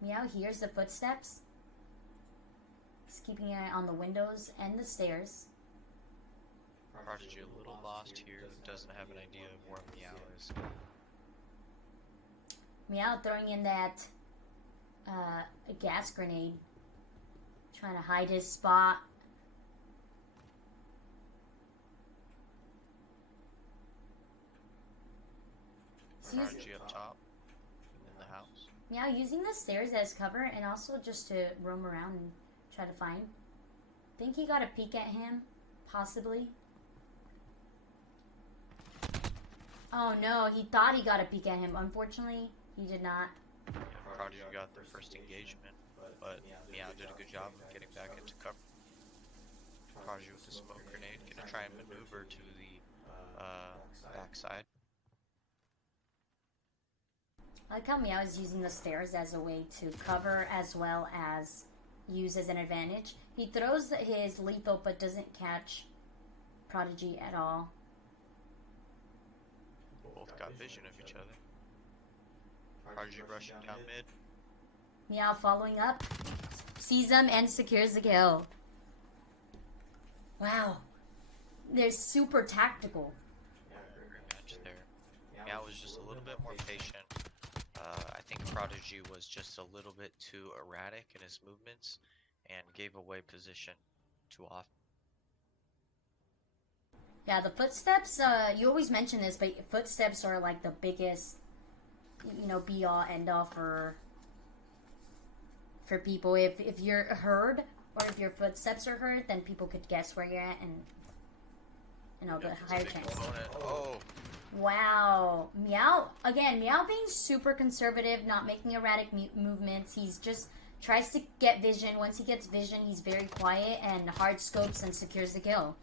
Meow hears the footsteps. He's keeping an eye on the windows and the stairs. Prodigy a little lost here, doesn't have an idea of where Meow is. Meow throwing in that a gas grenade. Trying to hide his spot. Prodigy up top in the house. Meow using the stairs as cover and also just to roam around and try to find. Think he got a peek at him, possibly. Oh no, he thought he got a peek at him. Unfortunately, he did not. Prodigy got the first engagement, but Meow did a good job of getting back into cover. Prodigy with the smoke grenade, gonna try and maneuver to the backside. I like how Meow is using the stairs as a way to cover as well as use as an advantage. He throws his lethal but doesn't catch Prodigy at all. Both got vision of each other. Prodigy rushing down mid. Meow following up, sees him and secures the kill. Wow, they're super tactical. Great match there. Meow was just a little bit more patient. I think Prodigy was just a little bit too erratic in his movements and gave away position too often. Yeah, the footsteps, you always mention this, but footsteps are like the biggest, you know, be all end all for people. If you're heard or if your footsteps are heard, then people could guess where you're at and, you know, the higher chance. Oh. Wow. Meow, again, Meow being super conservative, not making erratic movements. He's just tries to get vision. Once he gets vision, he's very quiet and hard scopes and secures the kill.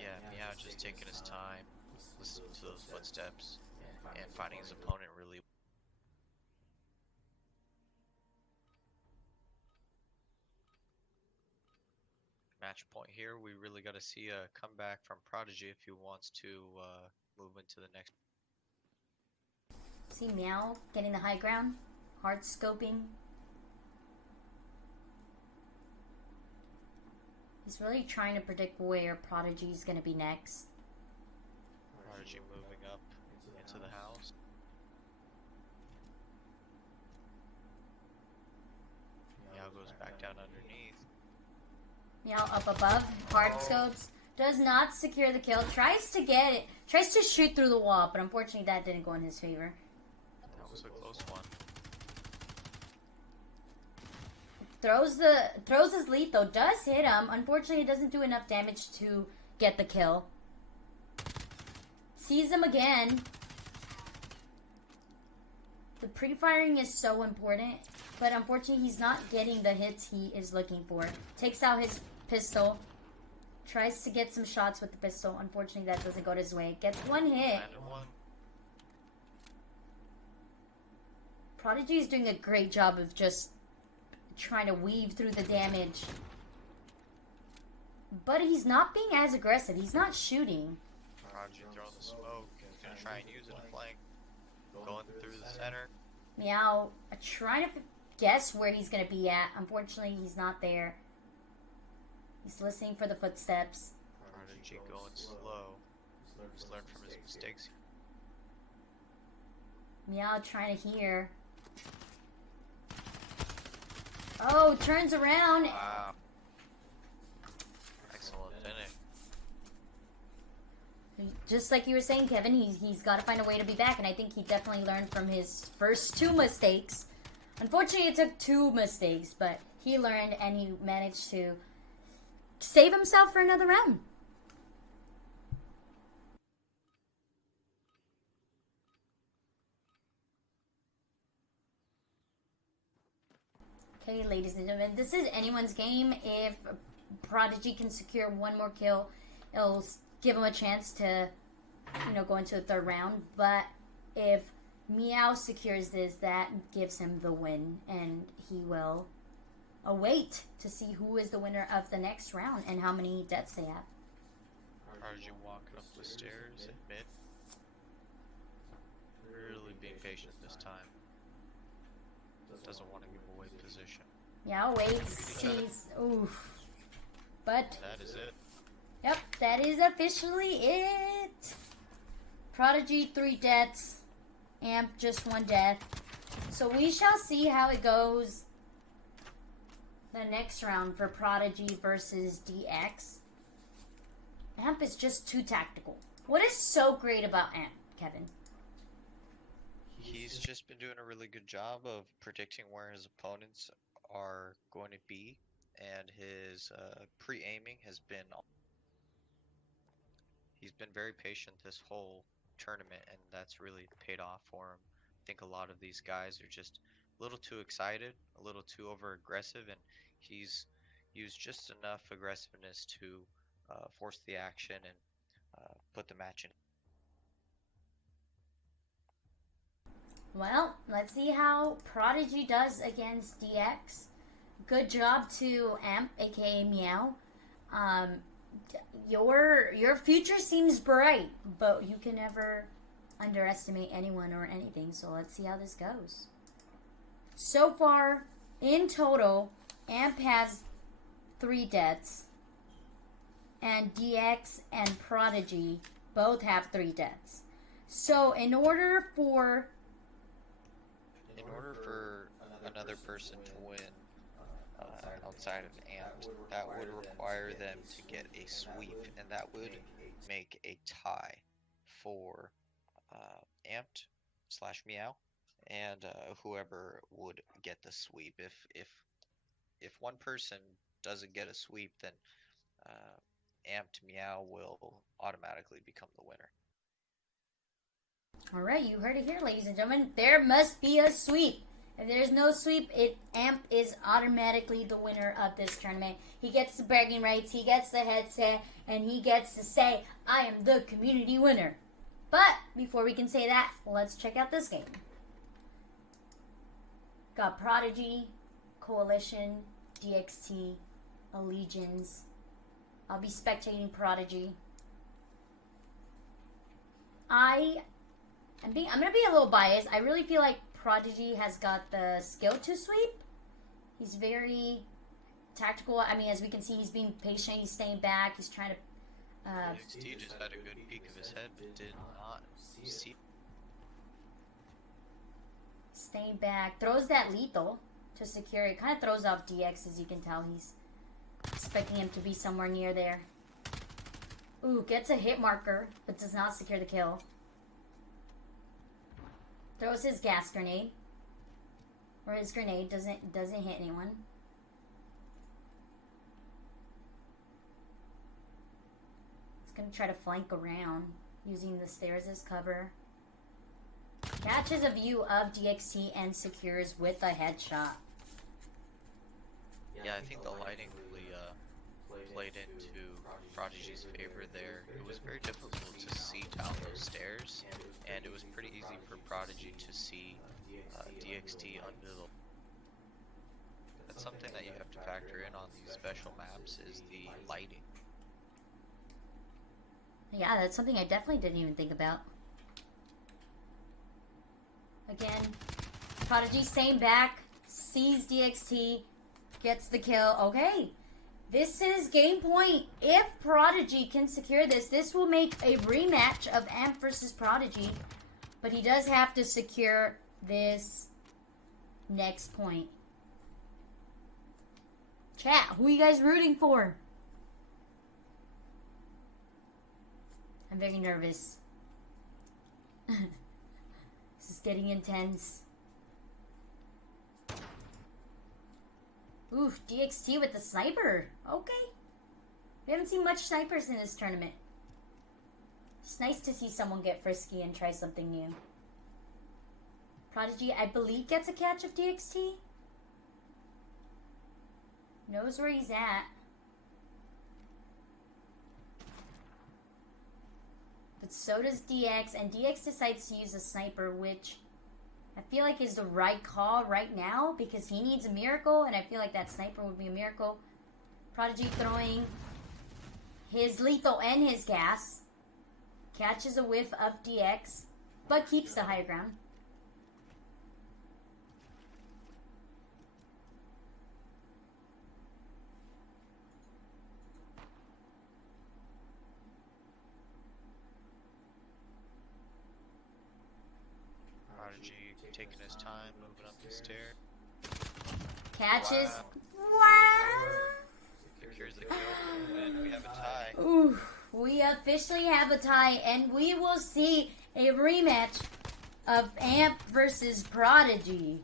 Yeah, Meow just taking his time, listening to those footsteps, and finding his opponent really. Match point here, we really got to see a comeback from Prodigy if he wants to move into the next. See Meow getting the high ground, hard scoping. He's really trying to predict where Prodigy's gonna be next. Prodigy moving up into the house. Meow goes back down underneath. Meow up above, hard scopes. Does not secure the kill. Tries to get it. Tries to shoot through the wall, but unfortunately that didn't go in his favor. That was a close one. Throws his lethal. Does hit him. Unfortunately, it doesn't do enough damage to get the kill. Sees him again. The pre-firing is so important, but unfortunately he's not getting the hits he is looking for. Takes out his pistol. Tries to get some shots with the pistol. Unfortunately, that doesn't go his way. Gets one hit. Landed one. Prodigy is doing a great job of just trying to weave through the damage. But he's not being as aggressive. He's not shooting. Prodigy throwing the smoke. He's gonna try and use it to flank. Going through the center. Meow, trying to guess where he's going to be at. Unfortunately, he's not there. He's listening for the footsteps. Prodigy going slow. He's learned from his mistakes. Meow trying to hear. Oh, turns around. Wow. Excellent finish. Just like you were saying, Kevin, he's got to find a way to be back, and I think he definitely learned from his first two mistakes. Unfortunately, it took two mistakes, but he learned and he managed to save himself for another round. Okay, ladies and gentlemen, this is anyone's game. If Prodigy can secure one more kill, it'll give him a chance to, you know, go into the third round. But if Meow secures this, that gives him the win, and he will await to see who is the winner of the next round and how many deaths they have. Prodigy walking up the stairs at mid. Really being patient this time. Doesn't want to give away position. Meow waits, sees, oof. But That is it. yep, that is officially it. Prodigy 3 deaths. Amp just 1 death. So we shall see how it goes the next round for Prodigy versus DX. Amp is just too tactical. What is so great about Amp, Kevin? He's just been doing a really good job of predicting where his opponents are going to be, and his pre-aiming has been. He's been very patient this whole tournament, and that's really paid off for him. I think a lot of these guys are just a little too excited, a little too over aggressive, and he's used just enough aggressiveness to force the action and put the match in. Well, let's see how Prodigy does against DX. Good job to Amp, aka Meow. Your future seems bright, but you can never underestimate anyone or anything. So let's see how this goes. So far, in total, Amp has 3 deaths, and DX and Prodigy both have 3 deaths. So in order for another person to win outside of Amped, that would require them to get a sweep, and that would make a tie for Amped / Meow, and whoever would get the sweep. If one person doesn't get a sweep, then Amped Meow will automatically become the winner. Alright, you heard it here, ladies and gentlemen. There must be a sweep. If there's no sweep, Amp is automatically the winner of this tournament. He gets the bragging rights, he gets the headset, and he gets to say, I am the community winner. But before we can say that, let's check out this game. Got Prodigy, Coalition, DXT, Allegiance. I'll be spectating Prodigy. I'm gonna be a little biased. I really feel like Prodigy has got the skill to sweep. He's very tactical. I mean, as we can see, he's being patient. He's staying back. He's trying to. NXT just had a good peek of his head, but did not see. Staying back. Throws that lethal to secure it. Kind of throws off DX, as you can tell. He's expecting him to be somewhere near there. Ooh, gets a hit marker, but does not secure the kill. Throws his gas grenade. Or his grenade doesn't hit anyone. He's gonna try to flank around using the stairs as cover. Catches a view of DXT and secures with a headshot. Yeah, I think the lighting really played into Prodigy's favor there. It was very difficult to see down those stairs, and it was pretty easy for Prodigy to see DXT under the. That's something that you have to factor in on these special maps, is the lighting. Yeah, that's something I definitely didn't even think about. Again, Prodigy staying back, sees DXT, gets the kill. Okay, this is game point. If Prodigy can secure this, this will make a rematch of Amp versus Prodigy. But he does have to secure this next point. Chat, who are you guys rooting for? I'm very nervous. This is getting intense. Ooh, DXT with the sniper. Okay. We haven't seen much snipers in this tournament. It's nice to see someone get frisky and try something new. Prodigy, I believe, gets a catch of DXT. Knows where he's at. But so does DX, and DX decides to use a sniper, which I feel like is the right call right now because he needs a miracle, and I feel like that sniper would be a miracle. Prodigy throwing his lethal and his gas. Catches a whiff of DX, but keeps the higher ground. taking his time, moving up the stair. Catches. Wow. Wow. Secures the kill, and we have a tie. Ooh, we officially have a tie, and we will see a rematch of Amp versus Prodigy.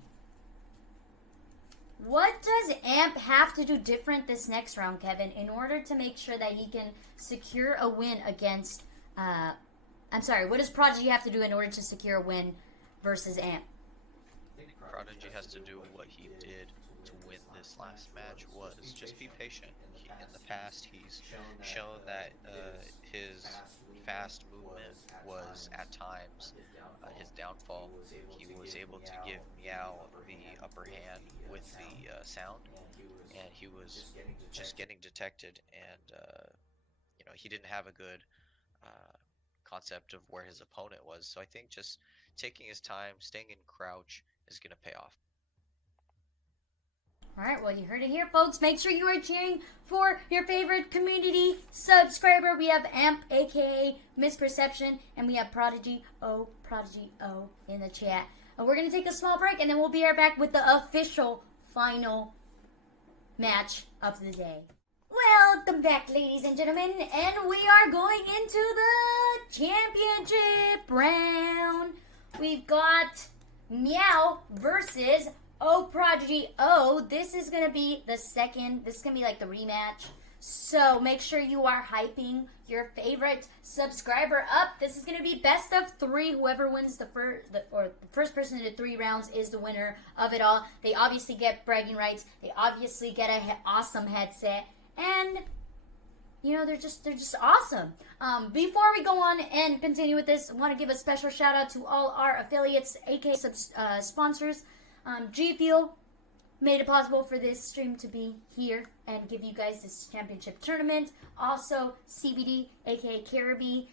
What does Amp have to do different this next round, Kevin, in order to make sure that he can secure a win against, what does Prodigy have to do in order to secure a win versus Amp? I think Prodigy has to do what he did to win this last match was just be patient. In the past, he's shown that his fast movement was at times his downfall. He was able to give Meow the upper hand with the sound, and he was just getting detected, and he didn't have a good concept of where his opponent was. So I think just taking his time, staying in crouch is going to pay off. Alright, well, you heard it here, folks. Make sure you are cheering for your favorite community subscriber. We have Amp, aka Misperception, and we have Prodigy O in the chat. And we're going to take a small break, and then we'll be right back with the official final match of the day. Welcome back, ladies and gentlemen, and we are going into the championship round. We've got Meow versus Prodigy O. This is going to be the second. This is going to be like the rematch. So make sure you are hyping your favorite subscriber up. This is going to be best of 3. Whoever wins the first person to 3 rounds is the winner of it all. They obviously get bragging rights. They obviously get an awesome headset. And they're just awesome. Before we go on and continue with this, I want to give a special shout out to all our affiliates, aka sponsors. G Fuel made it possible for this stream to be here and give you guys this championship tournament. Also, CBD, aka Caribbean.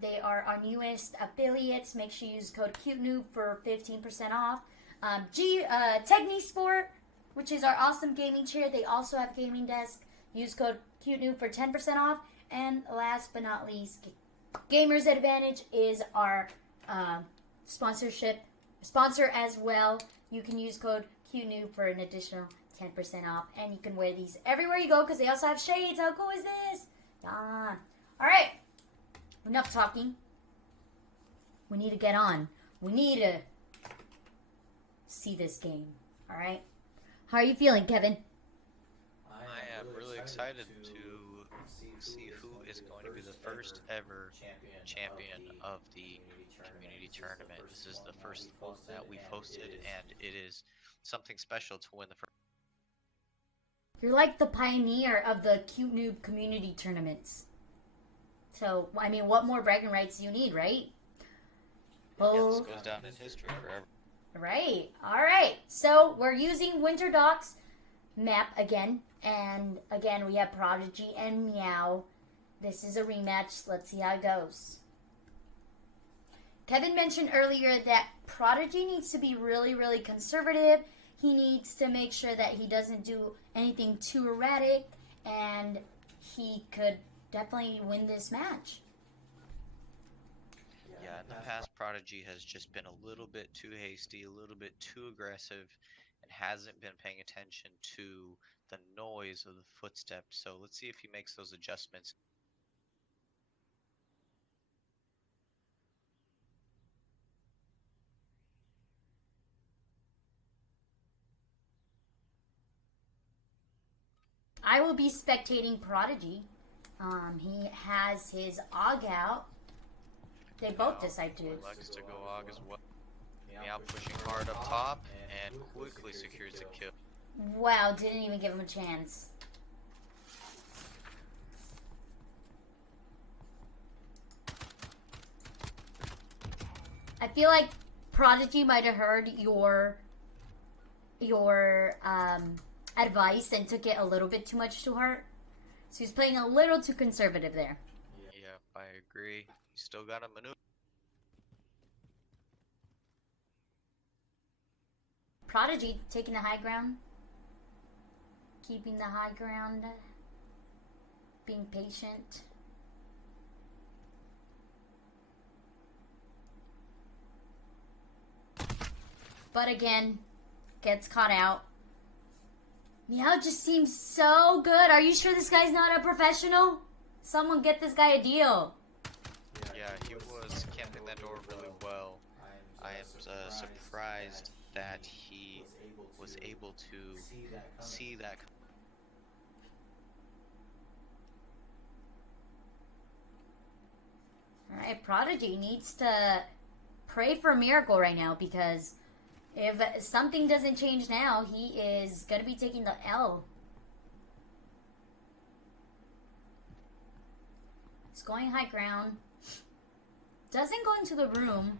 They are our newest affiliates. Make sure you use code CuteNoob for 15% off. Techni Sport, which is our awesome gaming chair. They also have gaming desk. Use code CuteNoob for 10% off. And last but not least, Gamers Advantage is our sponsor as well. You can use code CuteNoob for an additional 10% off. And you can wear these everywhere you go because they also have shades. How cool is this? Yeah. Alright. Enough talking. We need to get on. We need to see this game. Alright? How are you feeling, Kevin? I am really excited to see who is going to be the first ever champion of the community tournament. This is the first one that we've hosted, and it is something special to win the first. You're like the pioneer of the Cute Noob community tournaments. So, I mean, what more bragging rights do you need, right? Yeah, this goes down in history forever. Right. Alright. So, we're using Winter Docks map again. And again, we have Prodigy and Meow. This is a rematch. Let's see how it goes. Kevin mentioned earlier that Prodigy needs to be really, really conservative. He needs to make sure that he doesn't do anything too erratic. And he could definitely win this match. Yeah, in the past, Prodigy has just been a little bit too hasty, a little bit too aggressive, and hasn't been paying attention to the noise of the footsteps. So let's see if he makes those adjustments. I will be spectating Prodigy. He has his AUG out. They both decide to. Likes to go AUG as well. Meow pushing hard up top and quickly secures the kill. Wow, didn't even give him a chance. I feel like Prodigy might have heard your advice and took it a little bit too much to heart. So he's playing a little too conservative there. Yeah, I agree. He's still got a maneuver. Prodigy taking the high ground. Keeping the high ground. Being patient. But again, gets caught out. Meow just seems so good. Are you sure this guy's not a professional? Someone get this guy a deal. Yeah, he was camping that door really well. I am surprised that he was able to see that. Alright, Prodigy needs to pray for a miracle right now, because if something doesn't change now, he is going to be taking the L. He's going high ground. Doesn't go into the room,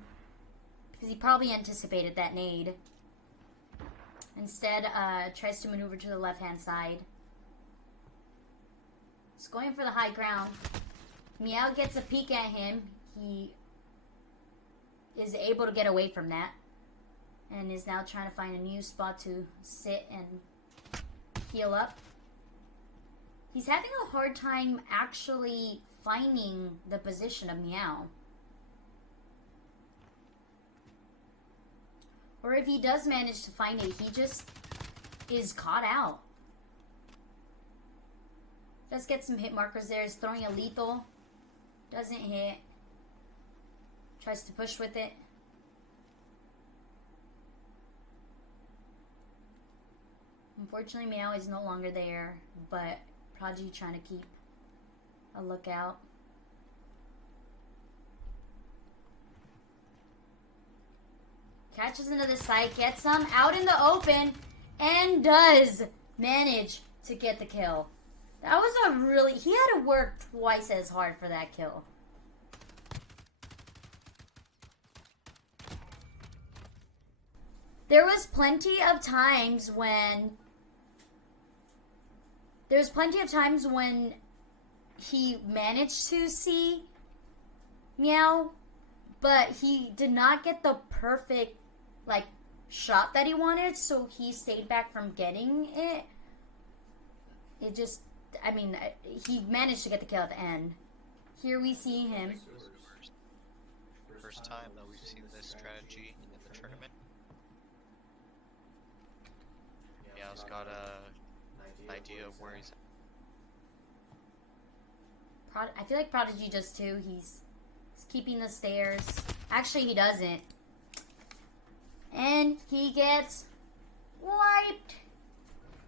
because he probably anticipated that nade. Instead, tries to maneuver to the left-hand side. He's going for the high ground. Meow gets a peek at him. He is able to get away from that. And is now trying to find a new spot to sit and heal up. He's having a hard time actually finding the position of Meow. Or if he does manage to find it, he just is caught out. Does get some hit markers there. Is throwing a lethal. Doesn't hit. Tries to push with it. Unfortunately, Meow is no longer there, but Prodigy trying to keep a lookout. Catches into the site, gets some out in the open, and does manage to get the kill. That was a really... He had to work twice as hard for that kill. There was plenty of times when... There's plenty of times when he managed to see Meow, but he did not get the perfect, like, shot that he wanted, so he stayed back from getting it. It just... I mean, he managed to get the kill at the end. Here we see him. First time that we've seen this strategy in the tournament. Meow's got an idea of where he's at. I feel like Prodigy does too. He's keeping the stairs. Actually, he doesn't. And he gets wiped.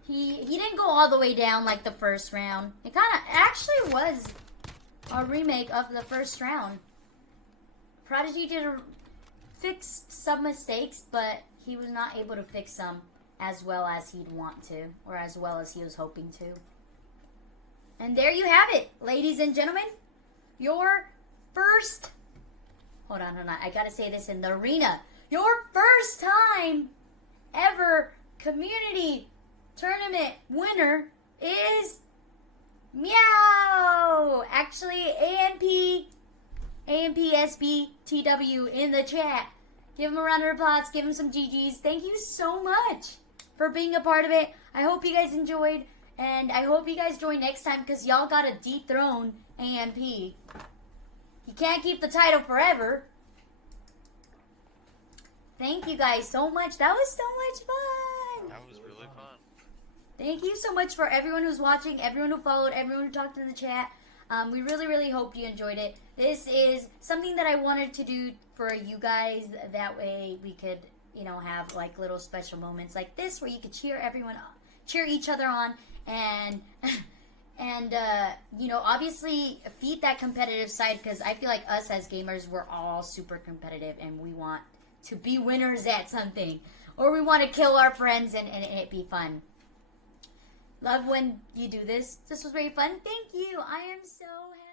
He didn't go all the way down like the first round. It actually was a remake of the first round. Prodigy fixed some mistakes, but he was not able to fix them as well as he'd want to, or as well as he was hoping to. And there you have it, ladies and gentlemen. Your first... Hold on. I gotta say this in the arena. Your first time ever community tournament winner is Meow. Actually, AMPSBTW in the chat. Give him a round of applause. Give him some GGs. Thank you so much for being a part of it. I hope you guys enjoyed, and I hope you guys join next time, because y'all got to dethrone AMP. He can't keep the title forever. Thank you guys so much. That was so much fun. That was really fun. Thank you so much for everyone who's watching, everyone who followed, everyone who talked in the chat. We really, really hope you enjoyed it. This is something that I wanted to do for you guys. That way we could, have like little special moments like this where you could cheer each other on, and obviously feed that competitive side, because I feel like us as gamers, we're all super competitive and we want to be winners at something, or we want to kill our friends and it be fun. Love when you do this. This was very fun. Thank you. I am so happy.